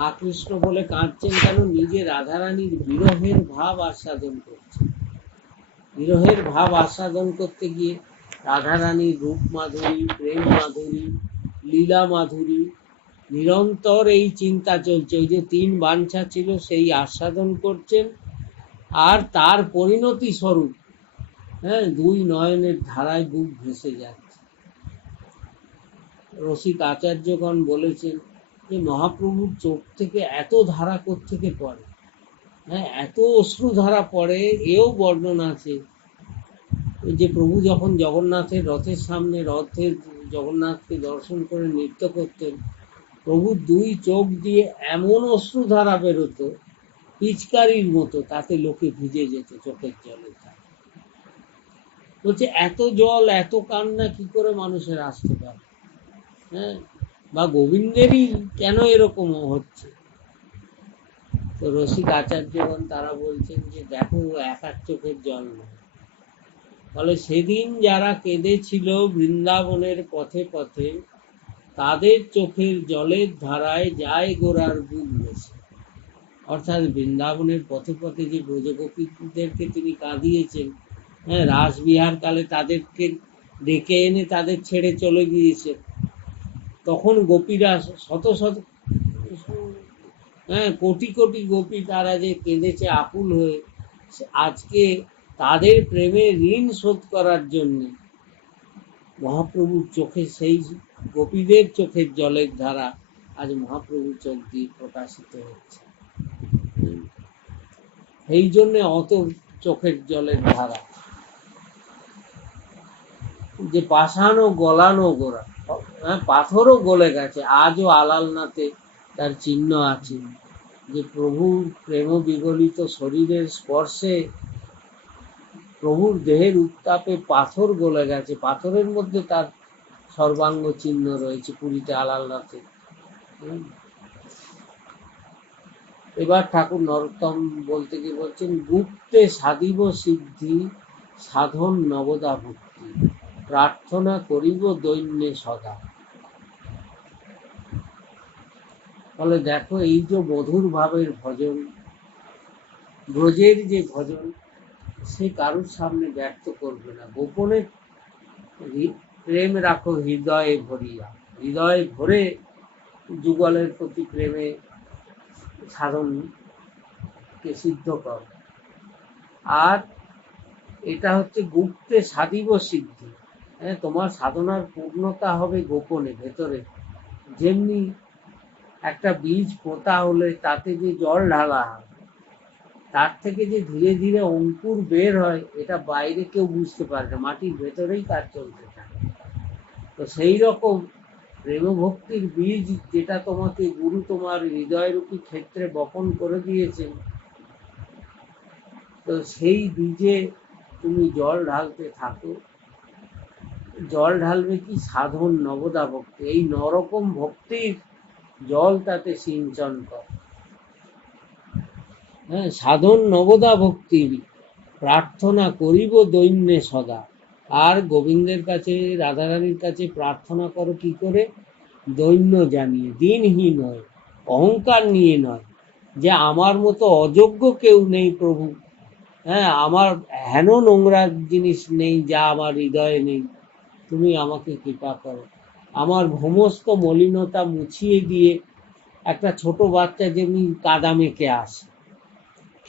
আকৃষ্ণ বলে কাঁদছেন, কেন, নিজে রাধারানীর বিরহের ভাব আস্বাদন করছেন। বিরহের ভাব আস্বাদন করতে গিয়ে রাধারানীর রূপ মাধুরী, প্রেম মাধুরী, লীলা মাধুরী, নিরন্তর এই চিন্তা চলছে। ওই যে 3 বাঞ্ছা ছিল সেই আস্বাদন করছেন, আর তার পরিণতি স্বরূপ, হ্যাঁ, 2 নয়নের ধারায় বুক ভেসে যাচ্ছে। রসিক আচার্যগণ বলেছেন যে মহাপ্রভুর চোখ থেকে এত ধারা কোত্থেকে পড়ে, হ্যাঁ, এত অশ্রু ধারা পড়ে। এও বর্ণনা আছে যে প্রভু যখন জগন্নাথের রথের সামনে, রথের জগন্নাথকে দর্শন করে নৃত্য করতেন, প্রভুর 2 চোখ দিয়ে এমন অশ্রু ধারা বেরোতো পিচকারির মতো, তাতে লোকে ভিজে যেত চোখের জলে। বলছে এত জল, এত কান্না কি করে মানুষের আসতে পারে, হ্যাঁ, বা গোবিন্দেরই কেন এরকম হচ্ছে। তো রসিক আচার্যগণ তারা বলছেন যে দেখো, একার চোখের জল নয়, ফলে সেদিন যারা কেঁদেছিল বৃন্দাবনের পথে পথে, তাদের চোখের জলের ধারায় যায় গোরার বুক ভেসে। অর্থাৎ বৃন্দাবনের পথে পথে যে ব্রজগোপীদেরকে তিনি কাঁদিয়েছেন, হ্যাঁ, রাসবিহার কালে তাদেরকে ডেকে এনে তাদের ছেড়ে চলে গিয়েছে, তখন গোপীরা শত শত, হ্যাঁ, কোটি কোটি গোপী তারা যে কেঁদেছে আকুল হয়ে, আজকে তাদের প্রেমের ঋণ শোধ করার জন্য মহাপ্রভুর চোখে, সেই গোপীদের চোখের জলের ধারা আজ মহাপ্রভুর চোখ দিয়ে প্রকাশিত হচ্ছে। এই জন্যে অত চোখের জলের ধারা, যে পাষাণও গলানো গোরা, হ্যাঁ, পাথরও গলে গেছে, আজও আলালনাতে তার চিহ্ন আছে, যে প্রভুর প্রেম বিগলিত শরীরের স্পর্শে, প্রভুর দেহের উত্তাপে পাথর গলে গেছে, পাথরের মধ্যে তার সর্বাঙ্গ চিহ্ন রয়েছে পুরীতে আলালনাথে। এবার ঠাকুর নরোত্তম বলতে গিয়ে বলছেন, গুপ্তে সাধিব সিদ্ধি সাধন নবদা ভক্তি, প্রার্থনা করিব দৈন্যে সদা। ফলে দেখো, এই যে মধুর ভাবের ভজন, ব্রজের যে ভজন, সে কারোর সামনে ব্যক্ত করবে না। গোপনে প্রেম রাখো হৃদয়ে ভরিয়া, হৃদয়ে ভরে যুগলের প্রতি প্রেমে সাধনকে সিদ্ধ কর। আর এটা হচ্ছে গুপ্তে সাধিব সিদ্ধি। হ্যাঁ, তোমার সাধনার পূর্ণতা হবে গোপনে, ভেতরে। যেমনি একটা বীজ পোঁতা হলে তাতে যে জল ঢালা হয়, তার থেকে যে ধীরে ধীরে অঙ্কুর বের হয়, এটা বাইরে কেউ বুঝতে পারে না, মাটির ভেতরেই কাজ চলতে থাকে। তো সেই রকম প্রেম ভক্তির বীজ যেটা তোমাকে গুরু তোমার হৃদয়রূপী ক্ষেত্রে বপন করে দিয়েছেন, তো সেই বীজে তুমি জল ঢালতে থাকো। জল ঢালবে কি? সাধন নবদা ভক্তি, এই নরকম ভক্তির জল তাতে সিঞ্চন কর। হ্যাঁ, সাধন নবদা ভক্তি প্রার্থনা করিব দৈন্যে সদা। আর গোবিন্দের কাছে, রাধারানীর কাছে প্রার্থনা করো কি করে? দৈন্য জানিয়ে, দিনহীন নয়, অহংকার নিয়ে নয়, যে আমার মতো অযোগ্য কেউ নেই প্রভু। হ্যাঁ, আমার হেন নোংরা জিনিস নেই যা আমার হৃদয়ে নেই, তুমি আমাকে কৃপা করো। আমার সমস্ত মলিনতা মুছিয়ে দিয়ে, একটা ছোট বাচ্চা যেমনি কাদা মেখে আসে,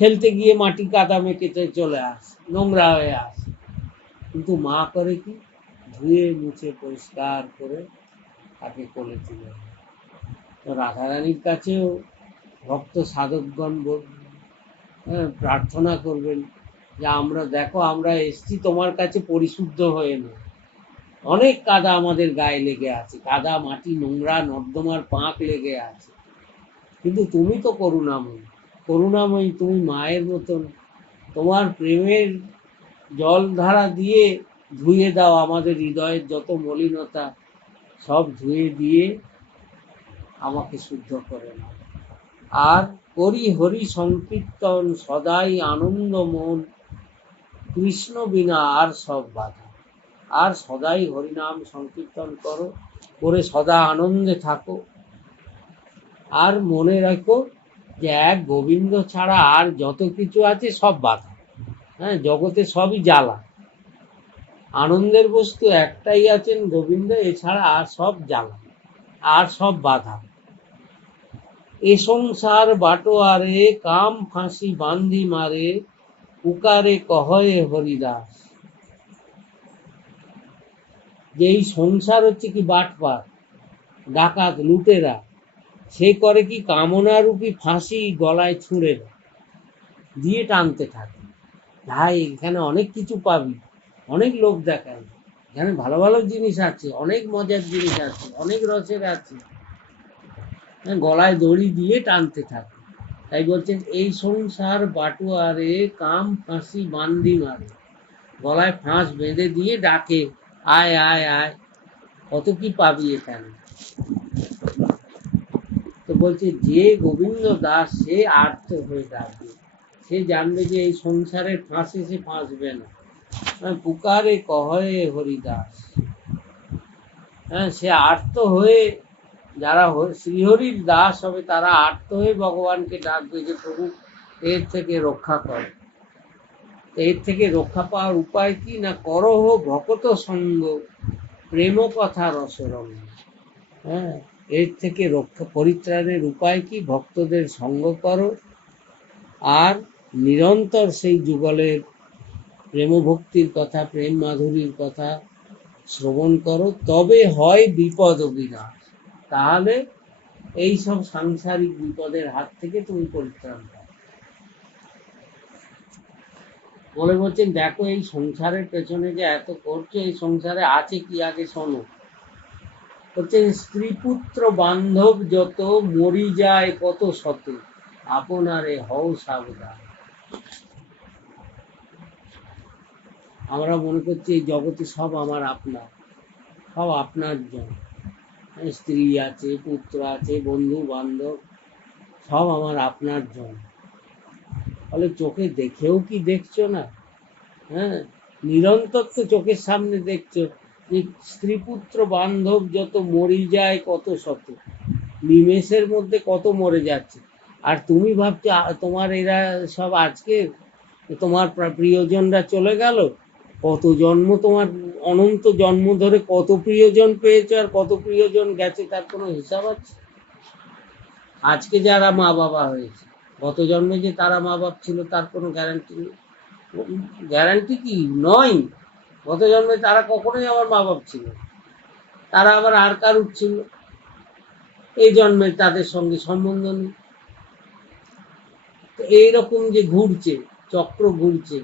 খেলতে গিয়ে মাটি কাদা মেখে চলে আসে, নোংরা হয়ে আসে, কিন্তু মা করে কি? ধুয়ে মুছে পরিষ্কার করে তাকে কোলে তুলে। তো রাধারানীর কাছেও ভক্ত সাধকগণ প্রার্থনা করবেন যে আমরা দেখো, আমরা এসছি তোমার কাছে পরিশুদ্ধ হয়ে নয়, অনেক কাদা আমাদের গায়ে লেগে আছে, কাদা মাটি নোংরা নর্দমার পাঁক লেগে আছে, কিন্তু তুমি তো করুণাময়ী, করুণাময়ী তুমি মায়ের মতন, তোমার প্রেমের জলধারা দিয়ে ধুয়ে দাও আমাদের হৃদয়ের যত মলিনতা, সব ধুয়ে দিয়ে আমাকে শুদ্ধ করে নাও। আর করি হরি সংকীর্তন সদাই আনন্দ মন, কৃষ্ণ বিনা আর সব বাধা। আর সদাই হরিনাম সংকীর্তন করো, করে সদা আনন্দে থাকো। আর মনে রাখো যে এক গোবিন্দ ছাড়া আর যত কিছু আছে সব বাধা। হ্যাঁ, জগতে সবই জ্বালা, আনন্দের বস্তু একটাই আছেন গোবিন্দ, এছাড়া আর সব জ্বালা, আর সব বাধা। এ সংসার বাটোয়ারে কাম ফাঁসি বান্ধি মারে, পুকারে কহয়ে হরিদাস। যে এই সংসার হচ্ছে কি বাটপার, ডাকাত, লুটেরা, সে করে কি? কামনারূপী ফাঁসি গলায় ছুঁড়ে দিয়ে টানতে থাকে। ভাই, এখানে অনেক কিছু পাবি, অনেক লোক দেখায়, এখানে ভালো ভালো জিনিস আছে, অনেক মজার জিনিস আছে, অনেক রসের আছে, গলায় দড়ি দিয়ে টানতে থাকে। তাই বলছেন এই সংসার বাটুয়ারে কাম ফাঁসি বান্দি মারে, গলায় ফাঁস বেঁধে দিয়ে ডাকে, আয় আয় আয়, কত কি পাবি এখানে। তো বলছে যে গোবিন্দ দাস সে আর্ত হয়ে ডাকবে, সে জানবে যে এই সংসারের ফাঁসে সে ফাঁসবে না। পুকারে কহয়ে হরিদাস। হ্যাঁ, সে আর্ত হয়ে, যারা শ্রীহরির দাস হবে তারা আর্ত হয়ে ভগবানকে ডাকবে যে প্রভু এর থেকে রক্ষা করে। এর থেকে রক্ষা পাওয়ার উপায় কি? না করহ ভকত সঙ্গ, প্রেম কথা রসরঙ্গ। হ্যাঁ, এর থেকে রক্ষা পরিত্রাণের উপায় কি? ভক্তদের সঙ্গ করো, আর নিরন্তর সেই যুগলের প্রেম ভক্তির কথা, প্রেম মাধুরীর কথা শ্রবণ করো, তবে হয় বিপদ বিনাশ। তাহলে এই সব সাংসারিক বিপদের হাত থেকে তুমি পরিত্রাণ পাও। বলে বলছেন দেখো, এই সংসারের পেছনে যে এত করছো, এই সংসারে আছে কি আগে শোনো। হচ্ছে স্ত্রী পুত্র বান্ধব যত, মরি যায় কত শত, আপনারে হও সাবধান। আমরা মনে করছি এই জগতে সব আমার আপনার, সব আপনার জন্য, স্ত্রী আছে, পুত্র আছে, বন্ধু বান্ধব, সব আমার আপনার জন্য। ফলে চোখে দেখেও কি দেখছো না? হ্যাঁ, নিরন্তর তো চোখের সামনে দেখছো যে স্ত্রী পুত্র বান্ধব যত, মরি যায় কত শত, নিমেষের মধ্যে কত মরে যাচ্ছে। আর তুমি ভাবছো তোমার এরা সব আজকে, তোমার প্রিয়জনরা চলে গেল, কত জন্ম তোমার, অনন্ত জন্ম ধরে কত প্রিয়জন পেয়েছো আর কত প্রিয়জন গেছে তার কোনো হিসাব আছে? আজকে যারা মা বাবা হয়েছে, গত জন্মে যে তারা মা বাপ ছিল তার কোনো গ্যারান্টি নেই। গ্যারান্টি কি নয়, গত জন্মে তারা কখনোই আমার মা বাপ ছিল, তারা আবার আর কারুর ছিল, এই জন্মে তাদের সঙ্গে সম্বন্ধ নেই। তো এইরকম যে ঘুরছে, চক্র ঘুরছে,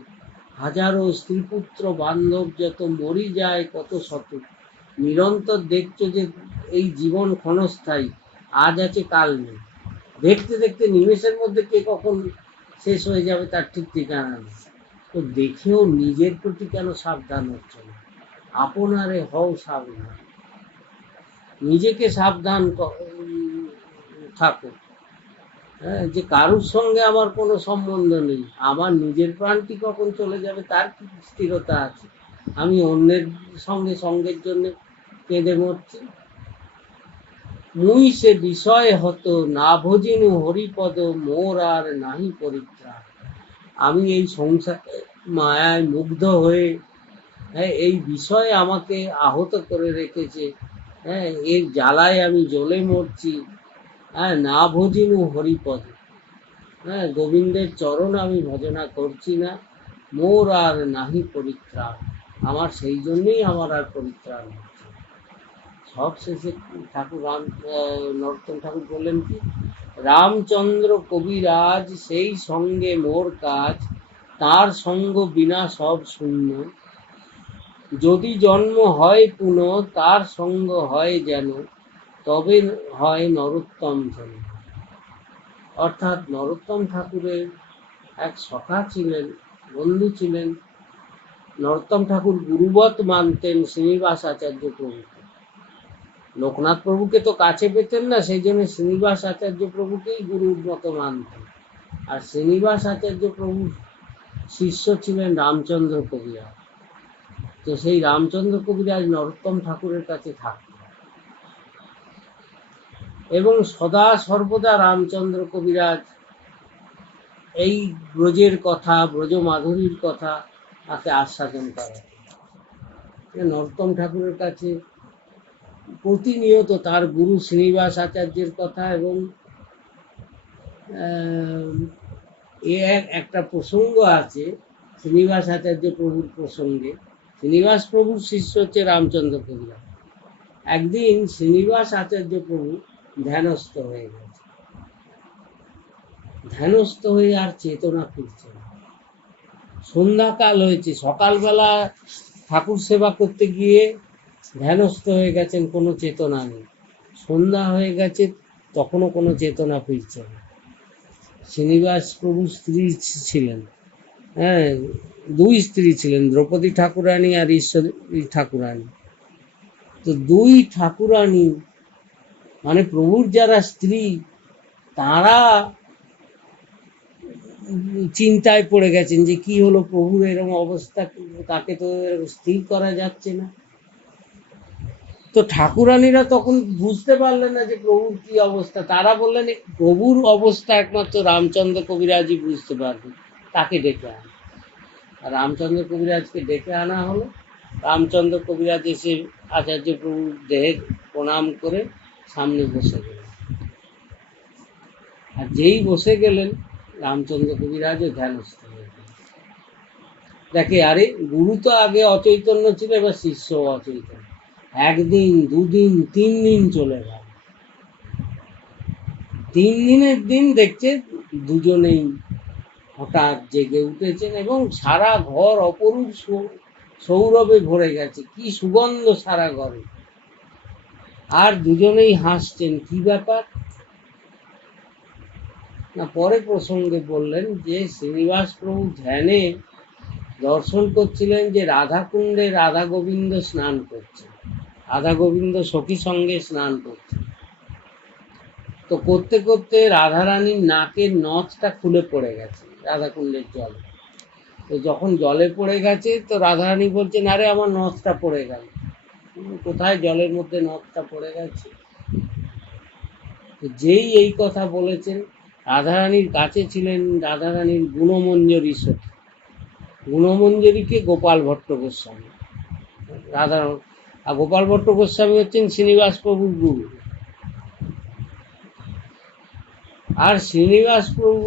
হাজারো স্ত্রীপুত্র বান্ধব যত মরি যায় কত শত, নিরন্তর দেখছো যে এই জীবন ক্ষণস্থায়ী, আজ আছে কাল নেই, দেখতে দেখতে নিমেষের মধ্যে কে কখন শেষ হয়ে যাবে তার ঠিক ঠিকানা নেই। তো দেখেও নিজের প্রতি কেন সাবধান হচ্ছে না? আপনারে হও সাবধান, নিজেকে সাবধান থাকো। হ্যাঁ, যে কারুর সঙ্গে আমার কোনো সম্বন্ধ নেই, আমার নিজের প্রাণটি কখন চলে যাবে তার কি স্থিরতা আছে? আমি অন্যের সঙ্গে সঙ্গের জন্য কেঁদে মরছি। মুই সে বিষয় হতো না ভজিনু হরিপদ, মোর আর নাহি পরিত্রাণ। আমি এই সংসার মায়ায় মুগ্ধ হয়ে, হ্যাঁ, এই বিষয় আমাকে আহত করে রেখেছে, হ্যাঁ, এর জ্বালায় আমি জ্বলে মরছি। হ্যাঁ, না ভজিনু হরিপদ, হ্যাঁ, গোবিন্দের চরণ আমি ভজনা করছি না, মোর আর নাহি পরিত্রাণ, আমার সেই জন্যই আমার আর পরিত্রাণ হচ্ছে। সব শেষে ঠাকুর নরোত্তম ঠাকুর বললেন কি, রামচন্দ্র কবিরাজ সেই সঙ্গে মোর কাজ, তার সঙ্গ বিনা সব শূন্য, যদি জন্ম হয় পুনঃ তার সঙ্গ হয় যেন, তবে হয় নরোত্তম জন্ম। অর্থাৎ নরোত্তম ঠাকুরের এক সখা ছিলেন, বন্ধু ছিলেন। নরোত্তম ঠাকুর গুরুবৎ মানতেন শ্রীনিবাস আচার্য প্রভুকে। লোকনাথ প্রভুকে তো কাছে পেতেন না, সেই জন্য শ্রীনিবাস আচার্য প্রভুকেই গুরুর মতো মানতেন। আর শ্রীনিবাস আচার্য প্রভুর শিষ্য ছিলেন রামচন্দ্র কবিরাজ। তো সেই রামচন্দ্র কবিরাজ নরোত্তম ঠাকুরের কাছে থাকতেন এবং সদা সর্বদা রামচন্দ্র কবিরাজ এই ব্রজের কথা, ব্রজ মাধুরীর কথা তাকে আস্বাদন করাতেন। নরোত্তম ঠাকুরের কাছে প্রতিনিয়ত তার গুরু শ্রীনিবাস আচার্যের কথা এবং একটা প্রসঙ্গ আছে শ্রীনিবাস আচার্য প্রভুর প্রসঙ্গে। শ্রীনিবাস প্রভুর শিষ্য হচ্ছে রামচন্দ্র কবিরাজ। একদিন শ্রীনিবাস আচার্য প্রভু ধ্যানস্থ হয়ে গেছে, ধ্যানস্থ হয়ে আর চেতনা ফিরছে না। সন্ধ্যাকাল হয়েছে, সকালবেলা ঠাকুর সেবা করতে গিয়ে ধ্যানস্থ হয়ে গেছেন, কোনো চেতনা নেই। সন্ধ্যা হয়ে গেছে, তখনও কোনো চেতনা ফিরছে না। শ্রীনিবাস প্রভু স্ত্রী ছিলেন, হ্যাঁ, দুই স্ত্রী ছিলেন, দ্রৌপদী ঠাকুরানী আর ঈশ্বরী ঠাকুরানী। তো দুই ঠাকুরানী মানে প্রভুর যারা স্ত্রী, তারা চিন্তায় পড়ে গেছেন যে কি হলো প্রভুর এরকম অবস্থা, তাকে তো স্থির করা যাচ্ছে না। তো ঠাকুরানীরা তখন বুঝতে পারলেন না যে প্রভুর কি অবস্থা। তারা বললেন প্রভুর অবস্থা একমাত্র রামচন্দ্র কবিরাজই বুঝতে পারবেন, তাকে ডেকে আন। রামচন্দ্র কবিরাজকে ডেকে আনা হলো। রামচন্দ্র কবিরাজ এসে আচার্য প্রভুর দেহে প্রণাম করে সামনে বসে গেলেন। আর যেই বসে গেলেন, রামচন্দ্র কবিরাজও ধ্যানস্থ হয়ে গেলেন। দেখে আরে গুরু তো আগে অচৈতন্য ছিল, এবার শিষ্য অচৈতন্য। একদিন, দুদিন, 3 দিন চলে গেল। 3 দিনের দিন দেখছে দুজনেই হঠাৎ জেগে উঠেছেন এবং সারা ঘর অপরূপ সৌরভে ভরে গেছে, কি সুগন্ধ সারা ঘরে। আর দুজনেই হাসছেন। কি ব্যাপার না, পরে প্রসঙ্গে বললেন যে শ্রীনিবাস প্রভু ধ্যানে দর্শন করছিলেন যে রাধাকুণ্ডে রাধা গোবিন্দ স্নান করছে, রাধা গোবিন্দ সখী সঙ্গে স্নান করছে। তো করতে করতে রাধারানীর নাকের নথটা খুলে পড়ে গেছে রাধাকুণ্ডের জলে। তো যখন জলে পড়ে গেছে, তো রাধারানী বলছেন আরে আমার নথটা পড়ে গেল। কোথায়? জলের মধ্যে নথটা পড়ে গেছে। যেই এই কথা বলেছেন, রাধারানীর কাছে ছিলেন রাধারানীর গুণমঞ্জরী সখী। গুণমঞ্জরীকে গোপাল ভট্ট গোস্বামী, রাধারমণ। আর গোপাল ভট্ট গোস্বামী হচ্ছেন শ্রীনিবাস প্রভুর গুরু। আর শ্রীনিবাস প্রভু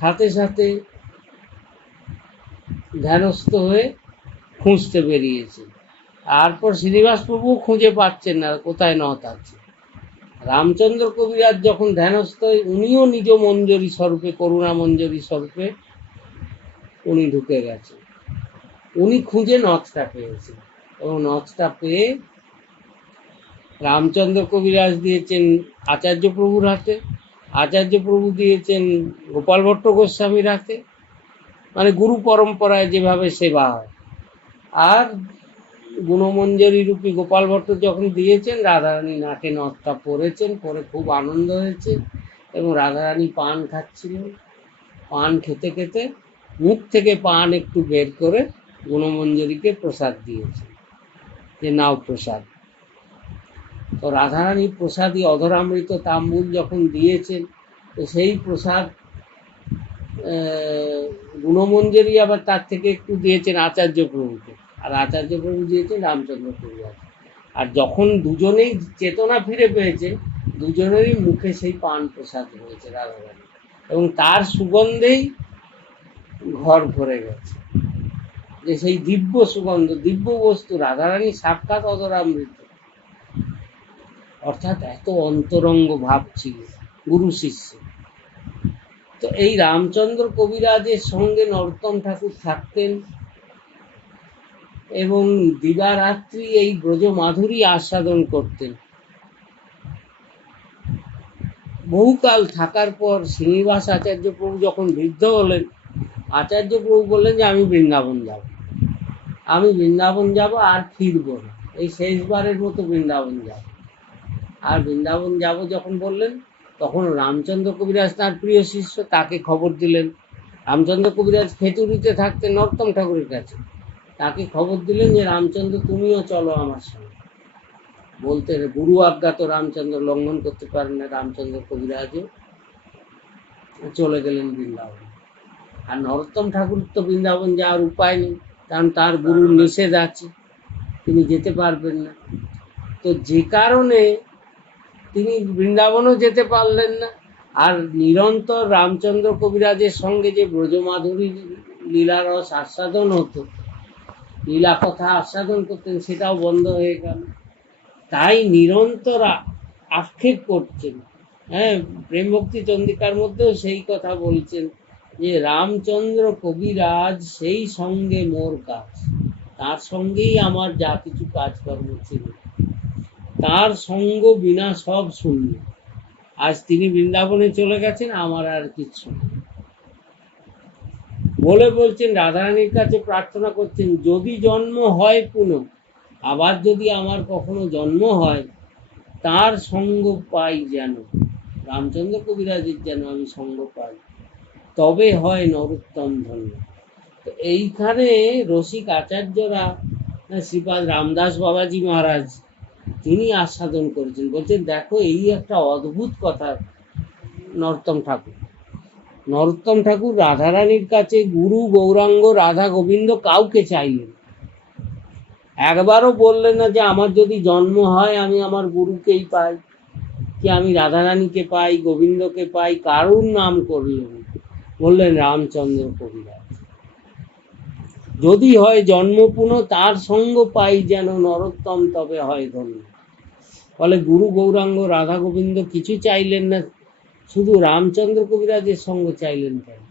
সাথে সাথে ধ্যানস্থ হয়ে খুঁজতে বেরিয়েছে। তারপর শ্রীনিবাস প্রভু খুঁজে পাচ্ছেন না কোথায় নথ আছে। রামচন্দ্র কবিরাজ যখন ধ্যানস্থ হয়ে উনিও নিজ মঞ্জরী স্বরূপে, করুণা মঞ্জরী স্বরূপে উনি ঢুকে গেছেন। উনি খুঁজে নথটা পেয়েছেন এবং নথটা পেয়ে রামচন্দ্র কবিরাজ দিয়েছেন আচার্য প্রভুর হাতে, আচার্য প্রভু দিয়েছেন গোপাল ভট্ট গোস্বামীর হাতে, মানে গুরু পরম্পরায় যেভাবে সেবা হয়। আর গুণমঞ্জরী রূপী গোপাল ভট্ট যখন দিয়েছেন, রাধারানী নাকে নথটা পরেছেন, পরে খুব আনন্দ হয়েছে এবং রাধারানী পান খাচ্ছিলেন। পান খেতে খেতে মুখ থেকে পান একটু বের করে গুণমঞ্জরীকে প্রসাদ দিয়েছেন, যে নাও প্রসাদ। তো রাধারানী প্রসাদী অধরামৃত তাম্বুল যখন দিয়েছেন, তো সেই প্রসাদ গুণমঞ্জরী আবার তার থেকে একটু দিয়েছেন আচার্য প্রভুকে, আর আচার্য প্রভু দিয়েছেন রামচন্দ্র প্রভুকে। আর যখন দুজনেই চেতনা ফিরে পেয়েছে, দুজনেরই মুখে সেই পান প্রসাদ হয়েছে রাধারানী, এবং তার সুগন্ধেই ঘর ভরে গেছে। যে সেই দিব্য সুগন্ধ, দিব্য বস্তু, রাধারানী সাক্ষাৎ অধরামৃত, অর্থাৎ এত অন্তরঙ্গ ভাব ছিল গুরু শিষ্য। তো এই রামচন্দ্র কবিরাজের সঙ্গে নরোত্তম ঠাকুর থাকতেন এবং দিবারাত্রি এই ব্রজ মাধুরী আস্বাদন করতেন। বহুকাল থাকার পর শ্রীনিবাস আচার্য প্রভু যখন বৃদ্ধ হলেন, আচার্য প্রভু বললেন যে আমি বৃন্দাবন যাব, আমি বৃন্দাবন যাব আর ফিরব না, এই শেষবারের মতো বৃন্দাবন যাব। আর বৃন্দাবন যাব যখন বললেন, তখন রামচন্দ্র কবিরাজ তার প্রিয় শিষ্য, তাকে খবর দিলেন। রামচন্দ্র কবিরাজ খেতুরিতে থাকতেন নরোত্তম ঠাকুরের কাছে, তাকে খবর দিলেন যে রামচন্দ্র তুমিও চলো আমার সঙ্গে। বলতে গুরু আজ্ঞা তো রামচন্দ্র লঙ্ঘন করতে পারেন না, রামচন্দ্র কবিরাজও চলে গেলেন বৃন্দাবন। আর নরোত্তম ঠাকুর তো বৃন্দাবন যাওয়ার উপায় নেই, কারণ তার গুরুর নিষেধ আছে, তিনি যেতে পারবেন না। তো যে কারণে তিনি বৃন্দাবনও যেতে পারলেন না। আর নিরন্তর রামচন্দ্র কবিরাজের সঙ্গে যে ব্রজমাধুরীর লীলারস আস্বাদন হতো, লীলা কথা আস্বাদন করতেন, সেটাও বন্ধ হয়ে গেল। তাই নিরন্তর আক্ষেপ করছেন। প্রেম ভক্তি চন্দ্রিকার মধ্যেও সেই কথা বলছেন যে রামচন্দ্র কবিরাজ সেই সঙ্গে মোর কাজ, তার সঙ্গেই আমার যা কিছু কাজকর্ম ছিল, তার সঙ্গ বিনা সব শূন্য। আজ তিনি বৃন্দাবনে চলে গেছেন, আমার আর কিছু বলে বলছেন, রাধারানীর কাছে প্রার্থনা করছেন, যদি জন্ম হয় পুনঃ, আবার যদি আমার কখনো জন্ম হয়, তার সঙ্গ পাই যেন, রামচন্দ্র কবিরাজের যেন আমি সঙ্গ পাই, তবে হয় নরোত্তম ধন্য। তো এইখানে রসিক আচার্যরা, শ্রীপাদ রামদাস বাবাজি মহারাজ, তিনি আস্বাদন করেছেন। বলছেন দেখো, এই একটা অদ্ভুত কথা। নরোত্তম ঠাকুর রাধারানীর কাছে গুরু, গৌরাঙ্গ, রাধা গোবিন্দ কাউকে চাইলেন, একবারও বললেন না যে আমার যদি জন্ম হয় আমি আমার গুরুকেই পাই, কি আমি রাধারানীকে পাই, গোবিন্দকে পাই, কারুর নাম করলেন। বললেন রামচন্দ্র কবিরাজ, যদি হয় জন্ম পুনঃ, তার সঙ্গ পাই যেন নরোত্তম, তবে হয় ধন্য। ফলে গুরু, গৌরাঙ্গ, রাধা গোবিন্দ কিছু চাইলেন না, শুধু রামচন্দ্র কবিরাজের সঙ্গ চাইলেন কেন?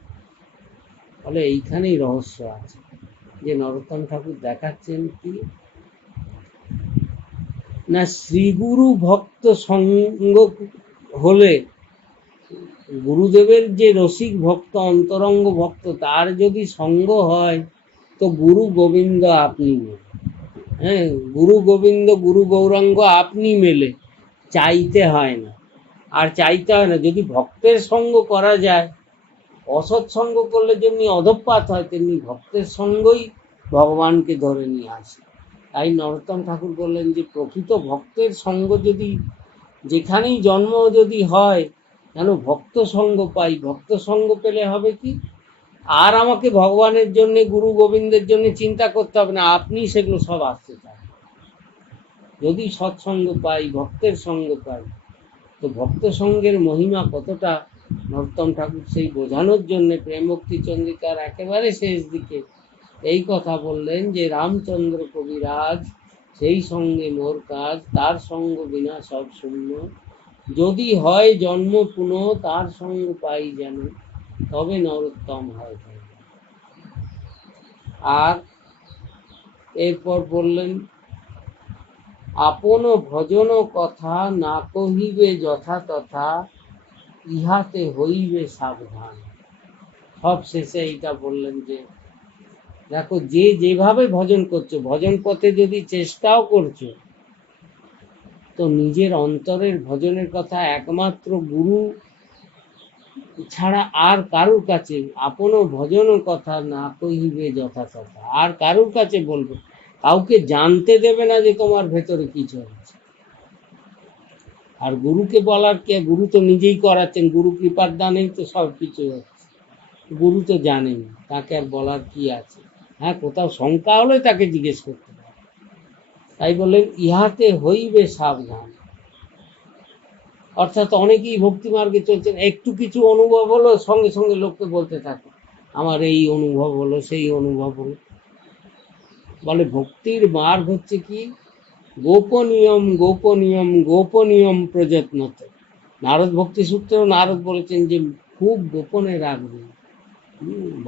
ফলে এইখানেই রহস্য আছে, যে নরোত্তম ঠাকুর দেখাচ্ছেন কি না, শ্রীগুরু ভক্ত সঙ্গ হলে, গুরুদেবের যে রসিক ভক্ত, অন্তরঙ্গ ভক্ত, তার যদি সঙ্গ হয়, তো গুরু গোবিন্দ আপনি মেলে। গুরু গোবিন্দ, গুরু গৌরাঙ্গ আপনি মেলে, চাইতে হয় না। আর চাইতে হয় না, যদি ভক্তের সঙ্গ করা যায়। অসৎসঙ্গ করলে যেমনি অধঃপাত হয়, তেমনি ভক্তের সঙ্গই ভগবানকে ধরে নিয়ে আসে। তাই নরোত্তম ঠাকুর বললেন যে প্রকৃত ভক্তের সঙ্গ যদি, যেখানেই জন্ম যদি হয়, যেন ভক্ত সঙ্গ পাই। ভক্ত সঙ্গ পেলে হবে কি, আর আমাকে ভগবানের জন্য, গুরু গোবিন্দের জন্য চিন্তা করতে হবে না, আপনি সেগুলো সব আসতে চান। যদি সৎসঙ্গ পাই, ভক্তের সঙ্গ পাই, তো ভক্ত সঙ্গের মহিমা কতটা নরোত্তম ঠাকুর সেই বোঝানোর জন্য প্রেম ভক্তি চন্দ্রিকার একেবারে শেষ দিকে এই কথা বললেন যে রামচন্দ্র কবিরাজ সেই সঙ্গে মোর কাজ, তার সঙ্গ বিনা সব শূন্য, যদি হয় জন্ম পুনঃ তার সঙ্গ পাই যেন, তবে নরোত্তম হয় যেন। আর এরপর বললেন আপন ভজন কথা না কহিবে যথা তথা, ইহাতে হইবে সাবধান। সব শেষে এইটা বললেন যে দেখো, যে যেভাবে ভজন করছো, ভজন পথে যদি চেষ্টাও করছো, তো নিজের অন্তরের ভজনের কথা একমাত্র গুরু ছাড়া আর কারুর কাছে, আপন ভজন কথা না কহিবে যথা তথা, আর কারুর কাছে বলবে, কাউকে জানতে দেবে না যে তোমার ভেতরে কি চলছে। আর গুরুকে বলার কে, গুরু তো নিজেই করাচ্ছেন, গুরু কৃপার দানেই তো সব কিছু হচ্ছে, গুরু তো জানেন, তাকে আর বলার কি আছে। হ্যাঁ, কোথাও শঙ্কা হলে তাকে জিজ্ঞেস করতে পারে। তাই বললেন ইহাতে হইবে সাবধান। অর্থাৎ অনেকেই ভক্তি মার্গে চলছেন, একটু কিছু অনুভব হলো সঙ্গে সঙ্গে লোককে বলতে থাকে আমার এই অনুভব হলো, সেই অনুভব হলো। বলে ভক্তির মার্গ হচ্ছে কি, গোপনীয়ম গোপনীয়ম গোপনীয়ম প্রযত্নত। নারদ ভক্তি সূত্রেও নারদ বলেছেন যে খুব গোপনে রাখবে,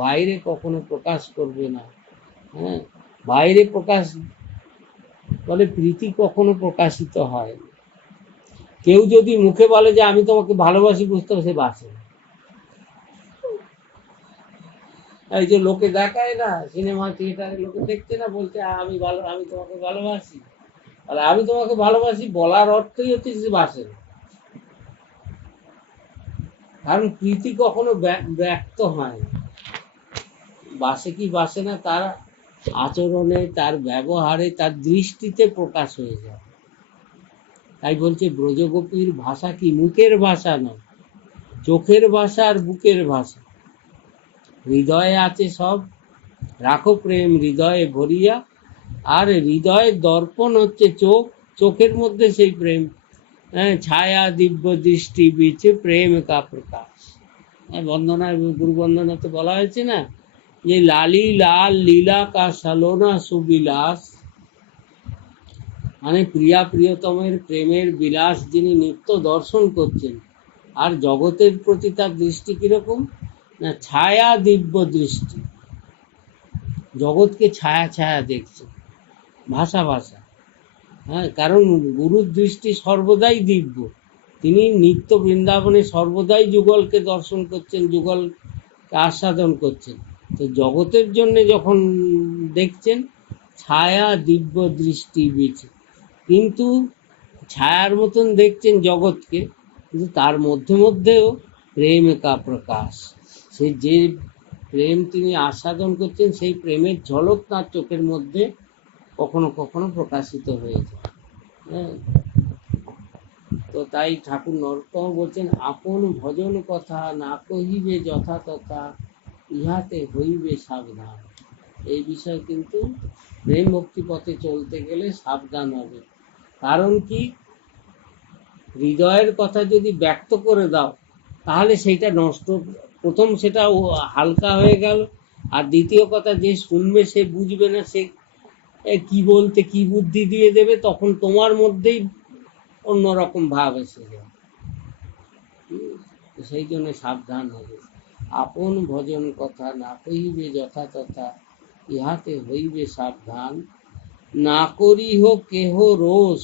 বাইরে কখনো প্রকাশ করবে না। হ্যাঁ, বাইরে প্রকাশ, বলে প্রীতি কখনো প্রকাশিত হয়। কেউ যদি মুখে বলে যে আমি তোমাকে ভালোবাসি, বুঝতে হবে সে বাসে। এই যে লোকে দেখায় না, সিনেমা থিয়েটারে লোকে দেখছে না, বলছে আমি তোমাকে ভালোবাসি। আর আমি তোমাকে ভালোবাসি বলার অর্থই হচ্ছে যে বাসে না। কারণ প্রীতি কখনো ব্যক্ত হয় না। বাসে কি বাসে না তার আচরণে, তার ব্যবহারে, তার দৃষ্টিতে প্রকাশ হয়ে যায়। তাই বলছে ব্রজগোপীর ভাষা কি মুখের ভাষা নয়, চোখের ভাষা আর বুকের ভাষা। হৃদয়ে আছে সব, রাখো প্রেম হৃদয়ে ভরিয়া। আর হৃদয়ের দর্পণ হচ্ছে চোখ, চোখের মধ্যে সেই প্রেম। ছায়া দিব্য দৃষ্টি বিচে প্রেম কা প্রকাশ। বন্দনা, গুরু বন্দনাতে বলা হয়েছে না যে লালি লাল লীলা কা সালোনা সুবিলাস, মানে প্রিয়া প্রিয়তমের প্রেমের বিলাস যিনি নিত্য দর্শন করছেন। আর জগতের প্রতি তার দৃষ্টি কিরকম না, ছায়া দিব্য দৃষ্টি, জগৎকে ছায়া ছায়া দেখছে, ভাষা ভাষা। হ্যাঁ, কারণ গুরুর দৃষ্টি সর্বদাই দিব্য, তিনি নিত্য বৃন্দাবনে সর্বদাই যুগলকে দর্শন করছেন, যুগলকে আস্বাদন করছেন। তো জগতের জন্য যখন দেখছেন, ছায়া দিব্য দৃষ্টি বিচে, কিন্তু ছায়ার মতন দেখছেন জগৎকে, কিন্তু তার মধ্যে মধ্যেও প্রেম কা প্রকাশ। সে যে প্রেম তিনি আস্বাদন করছেন, সেই প্রেমের ঝলক তার চোখের মধ্যে কখনো কখনো প্রকাশিত হয়ে যায়। হ্যাঁ, তো তাই ঠাকুর নরোত্তম বলছেন আপন ভজন কথা না কহিবে যথা তথা, ইহাতে হইবে সাবধান। এই বিষয় কিন্তু প্রেম ভক্তি পথে চলতে গেলে সাবধান হবে। কারণ কি, হৃদয়ের কথা যদি ব্যক্ত করে দাও তাহলে সেইটা নষ্ট, প্রথম সেটা হালকা হয়ে গেল, আর দ্বিতীয় কথা যে শুনবে সে বুঝবে না, সে কি বলতে কি বুদ্ধি দিয়ে দেবে, তখন তোমার মধ্যেই অন্যরকম ভাব এসে যায়। সেই জন্য সাবধান হবে। আপন ভজন কথা না কহিবে যথা তথা, ইহাতে হইবে সাবধান। না করিহ কেহ রোষ,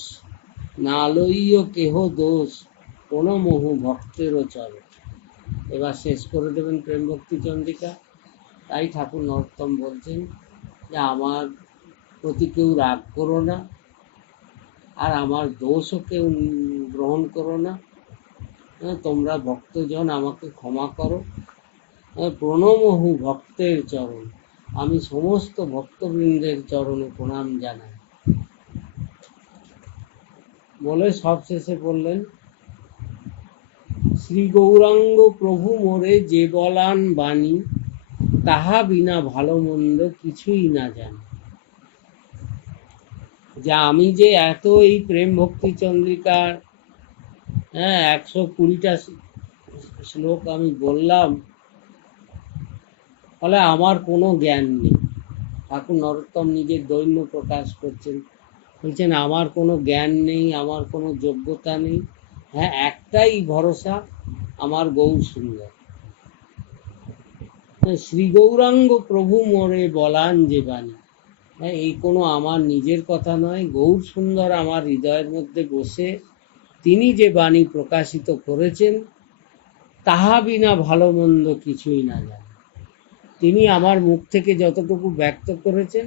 না লইও কেহ দোষ, কোন মোহ ভক্তেরও চলে। এবার শেষ করে দেবেন প্রেম ভক্তি চন্দ্রিকা। তাই ঠাকুর নরোত্তম বলছেন যে আমার প্রতি কেউ রাগ করো না, আর আমার দোষও কেউ গ্রহণ করো না। তোমরা ভক্তজন আমাকে ক্ষমা করো। প্রণমহু ভক্তের চরণ, আমি সমস্ত ভক্তবৃন্দের চরণে প্রণাম জানাই। বলে সবশেষে বললেন শ্রী গৌরাঙ্গ প্রভু মোরে যে বলান বাণী, তাহা বিনা ভালো মন্দ কিছুই না জানে। যে আমি যে এত এই প্রেম ভক্তি চন্দ্রিকার 120টা শ্লোক আমি বললাম, ফলে আমার কোনো জ্ঞান নেই। ঠাকুর নরোত্তম নিজের দৈন্য প্রকাশ করছেন, বলছেন আমার কোনো জ্ঞান নেই, আমার কোনো যোগ্যতা নেই। হ্যাঁ, একটাই ভরসা, আমার গৌর সুন্দর। শ্রী গৌরাঙ্গ প্রভু মোরে বলান যে বাণী। হ্যাঁ, এই কোনো আমার নিজের কথা নয়, গৌর সুন্দর আমার হৃদয়ের মধ্যে বসে তিনি যে বাণী প্রকাশিত করেছেন, তাহা বিনা ভালো মন্দ কিছুই না জানে। তিনি আমার মুখ থেকে যতটুকু ব্যক্ত করেছেন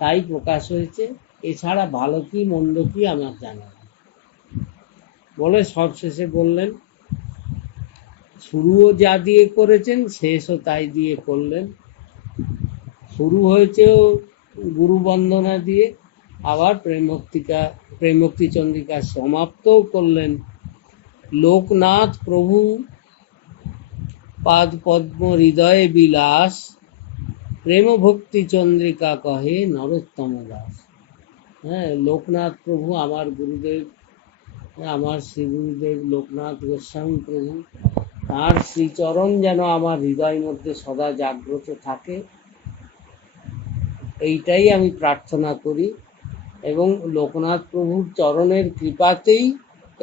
তাই প্রকাশ হয়েছে, এছাড়া ভালো কি মন্দ কি আমার জানা নেই। বলে সবশেষে বললেন, শুরুও যা দিয়ে করেছেন শেষও তাই দিয়ে করলেন। শুরু হয়েছেও গুরু বন্দনা দিয়ে, আবার প্রেম ভক্তি চন্দ্রিকা সমাপ্তও করলেন লোকনাথ প্রভু পাদ পদ্ম হৃদয়ে বিলাস, প্রেম ভক্তি চন্দ্রিকা কহে নরোত্তম দাস। হ্যাঁ, লোকনাথ প্রভু আমার গুরুদেব, আমার শ্রী গুরুদেব লোকনাথ গোস্বামী প্রভু, তার শ্রীচরণ যেন আমার হৃদয়ের মধ্যে সদা জাগ্রত থাকে, এইটাই আমি প্রার্থনা করি। এবং লোকনাথ প্রভুর চরণের কৃপাতেই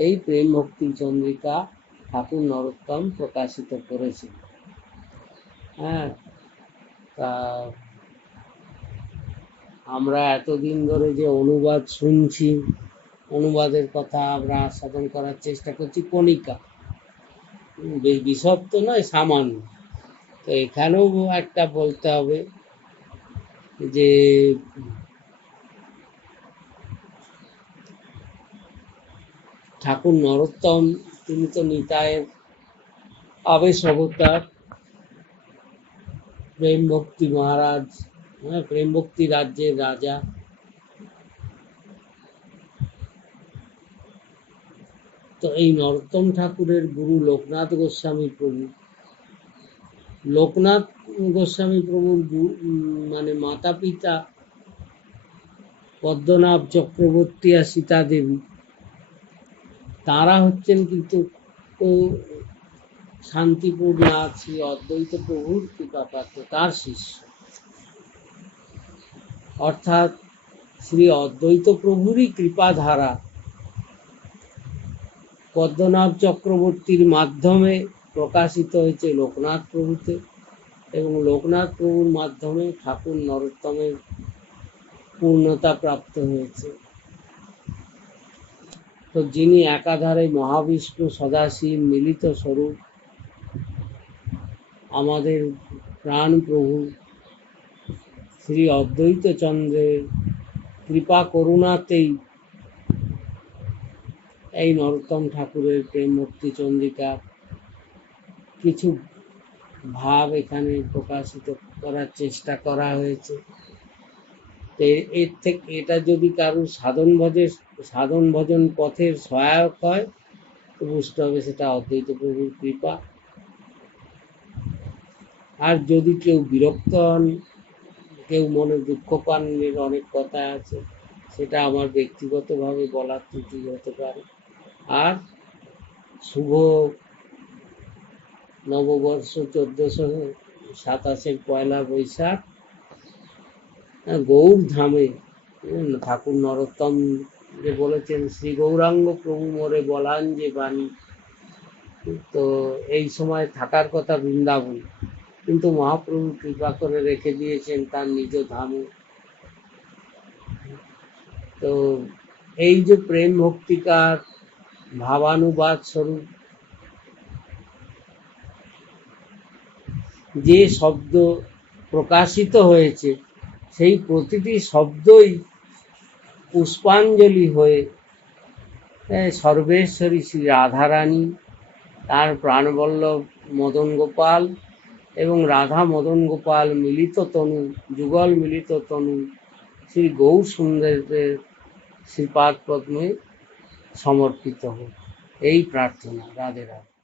এই প্রেম ভক্তি চন্দ্রিকা ঠাকুর নরোত্তম প্রকাশিত করেছে। হ্যাঁ, তা আমরা এতদিন ধরে যে অনুবাদ শুনছি, অনুবাদের কথা আমরা সাধন করার চেষ্টা করছি, কণিকা, বিশদ তো নয়, সামান্য। তো এখানেও একটা বলতে হবে যে ঠাকুর নরোত্তম তিনি তো নিতায়ের আবেশ অবতার, প্রেম ভক্তি মহারাজ, প্রেম ভক্তি রাজ্যের রাজা। তো এই নরোত্তম ঠাকুরের গুরু লোকনাথ গোস্বামী প্রভু, লোকনাথ গোস্বামী প্রভুর মানে মাতা পিতা পদ্মনাভ চক্রবর্তী আর সীতা দেবী, তারা হচ্ছেন কিন্তু শান্তিপুর নাথ শ্রী অদ্বৈত প্রভুর কৃপাপাত্র, তার শিষ্য। অর্থাৎ শ্রী অদ্বৈত প্রভুরই কৃপাধারা পদ্মনাভ চক্রবর্তীর মাধ্যমে প্রকাশিত হয়েছে লোকনাথ প্রভুতে, এবং লোকনাথ প্রভুর মাধ্যমে ঠাকুর নরোত্তমের পূর্ণতা প্রাপ্ত হয়েছে। তো যিনি একাধারে মহাবিষ্ণু সদাশিব মিলিত স্বরূপ, আমাদের প্রাণ প্রভু শ্রী অদ্বৈত চন্দ্রের কৃপা করুণাতেই এই নরোত্তম ঠাকুরের প্রেম ভক্তি চন্দ্রিকা কিছু ভাব এখানে প্রকাশিত করার চেষ্টা করা হয়েছে। এর থেকে এটা যদি কারোর সাধন ভজন পথের সহায়ক হয়, তো বুঝতে হবে সেটা অদ্বৈত প্রভুর কৃপা। আর যদি কেউ বিরক্ত হন, কেউ মনে দুঃখ পান, অনেক কথা আছে, সেটা আমার ব্যক্তিগতভাবে বলার ত্রুটি হতে পারে। আর শুভ নববর্ষ 1427 পয়লা বৈশাখ গৌর ধামে ঠাকুর নরোত্তম যে বলেছেন শ্রী গৌরাঙ্গ প্রভু মোরে বলান যে বাণী, তো এই সময় থাকার কথা বৃন্দাবন, কিন্তু মহাপ্রভু কৃপা করে রেখে দিয়েছেন তার নিজ ধামে। তো এই যে প্রেম ভক্তিকার ভাবানুবাদ স্বরূপ যে শব্দ প্রকাশিত হয়েছে, সেই প্রতিটি শব্দই পুষ্পাঞ্জলি হয়ে সর্বেশ্বরী শ্রী রাধারানী, তার প্রাণবল্লভ মদন গোপাল এবং রাধা মদন গোপাল মিলিত তনু, যুগল মিলিত তনু শ্রী গৌর সুন্দরের শ্রীপাদ পদ্মে সমর্পিত হোক, এই প্রার্থনা। রাধে রাধে।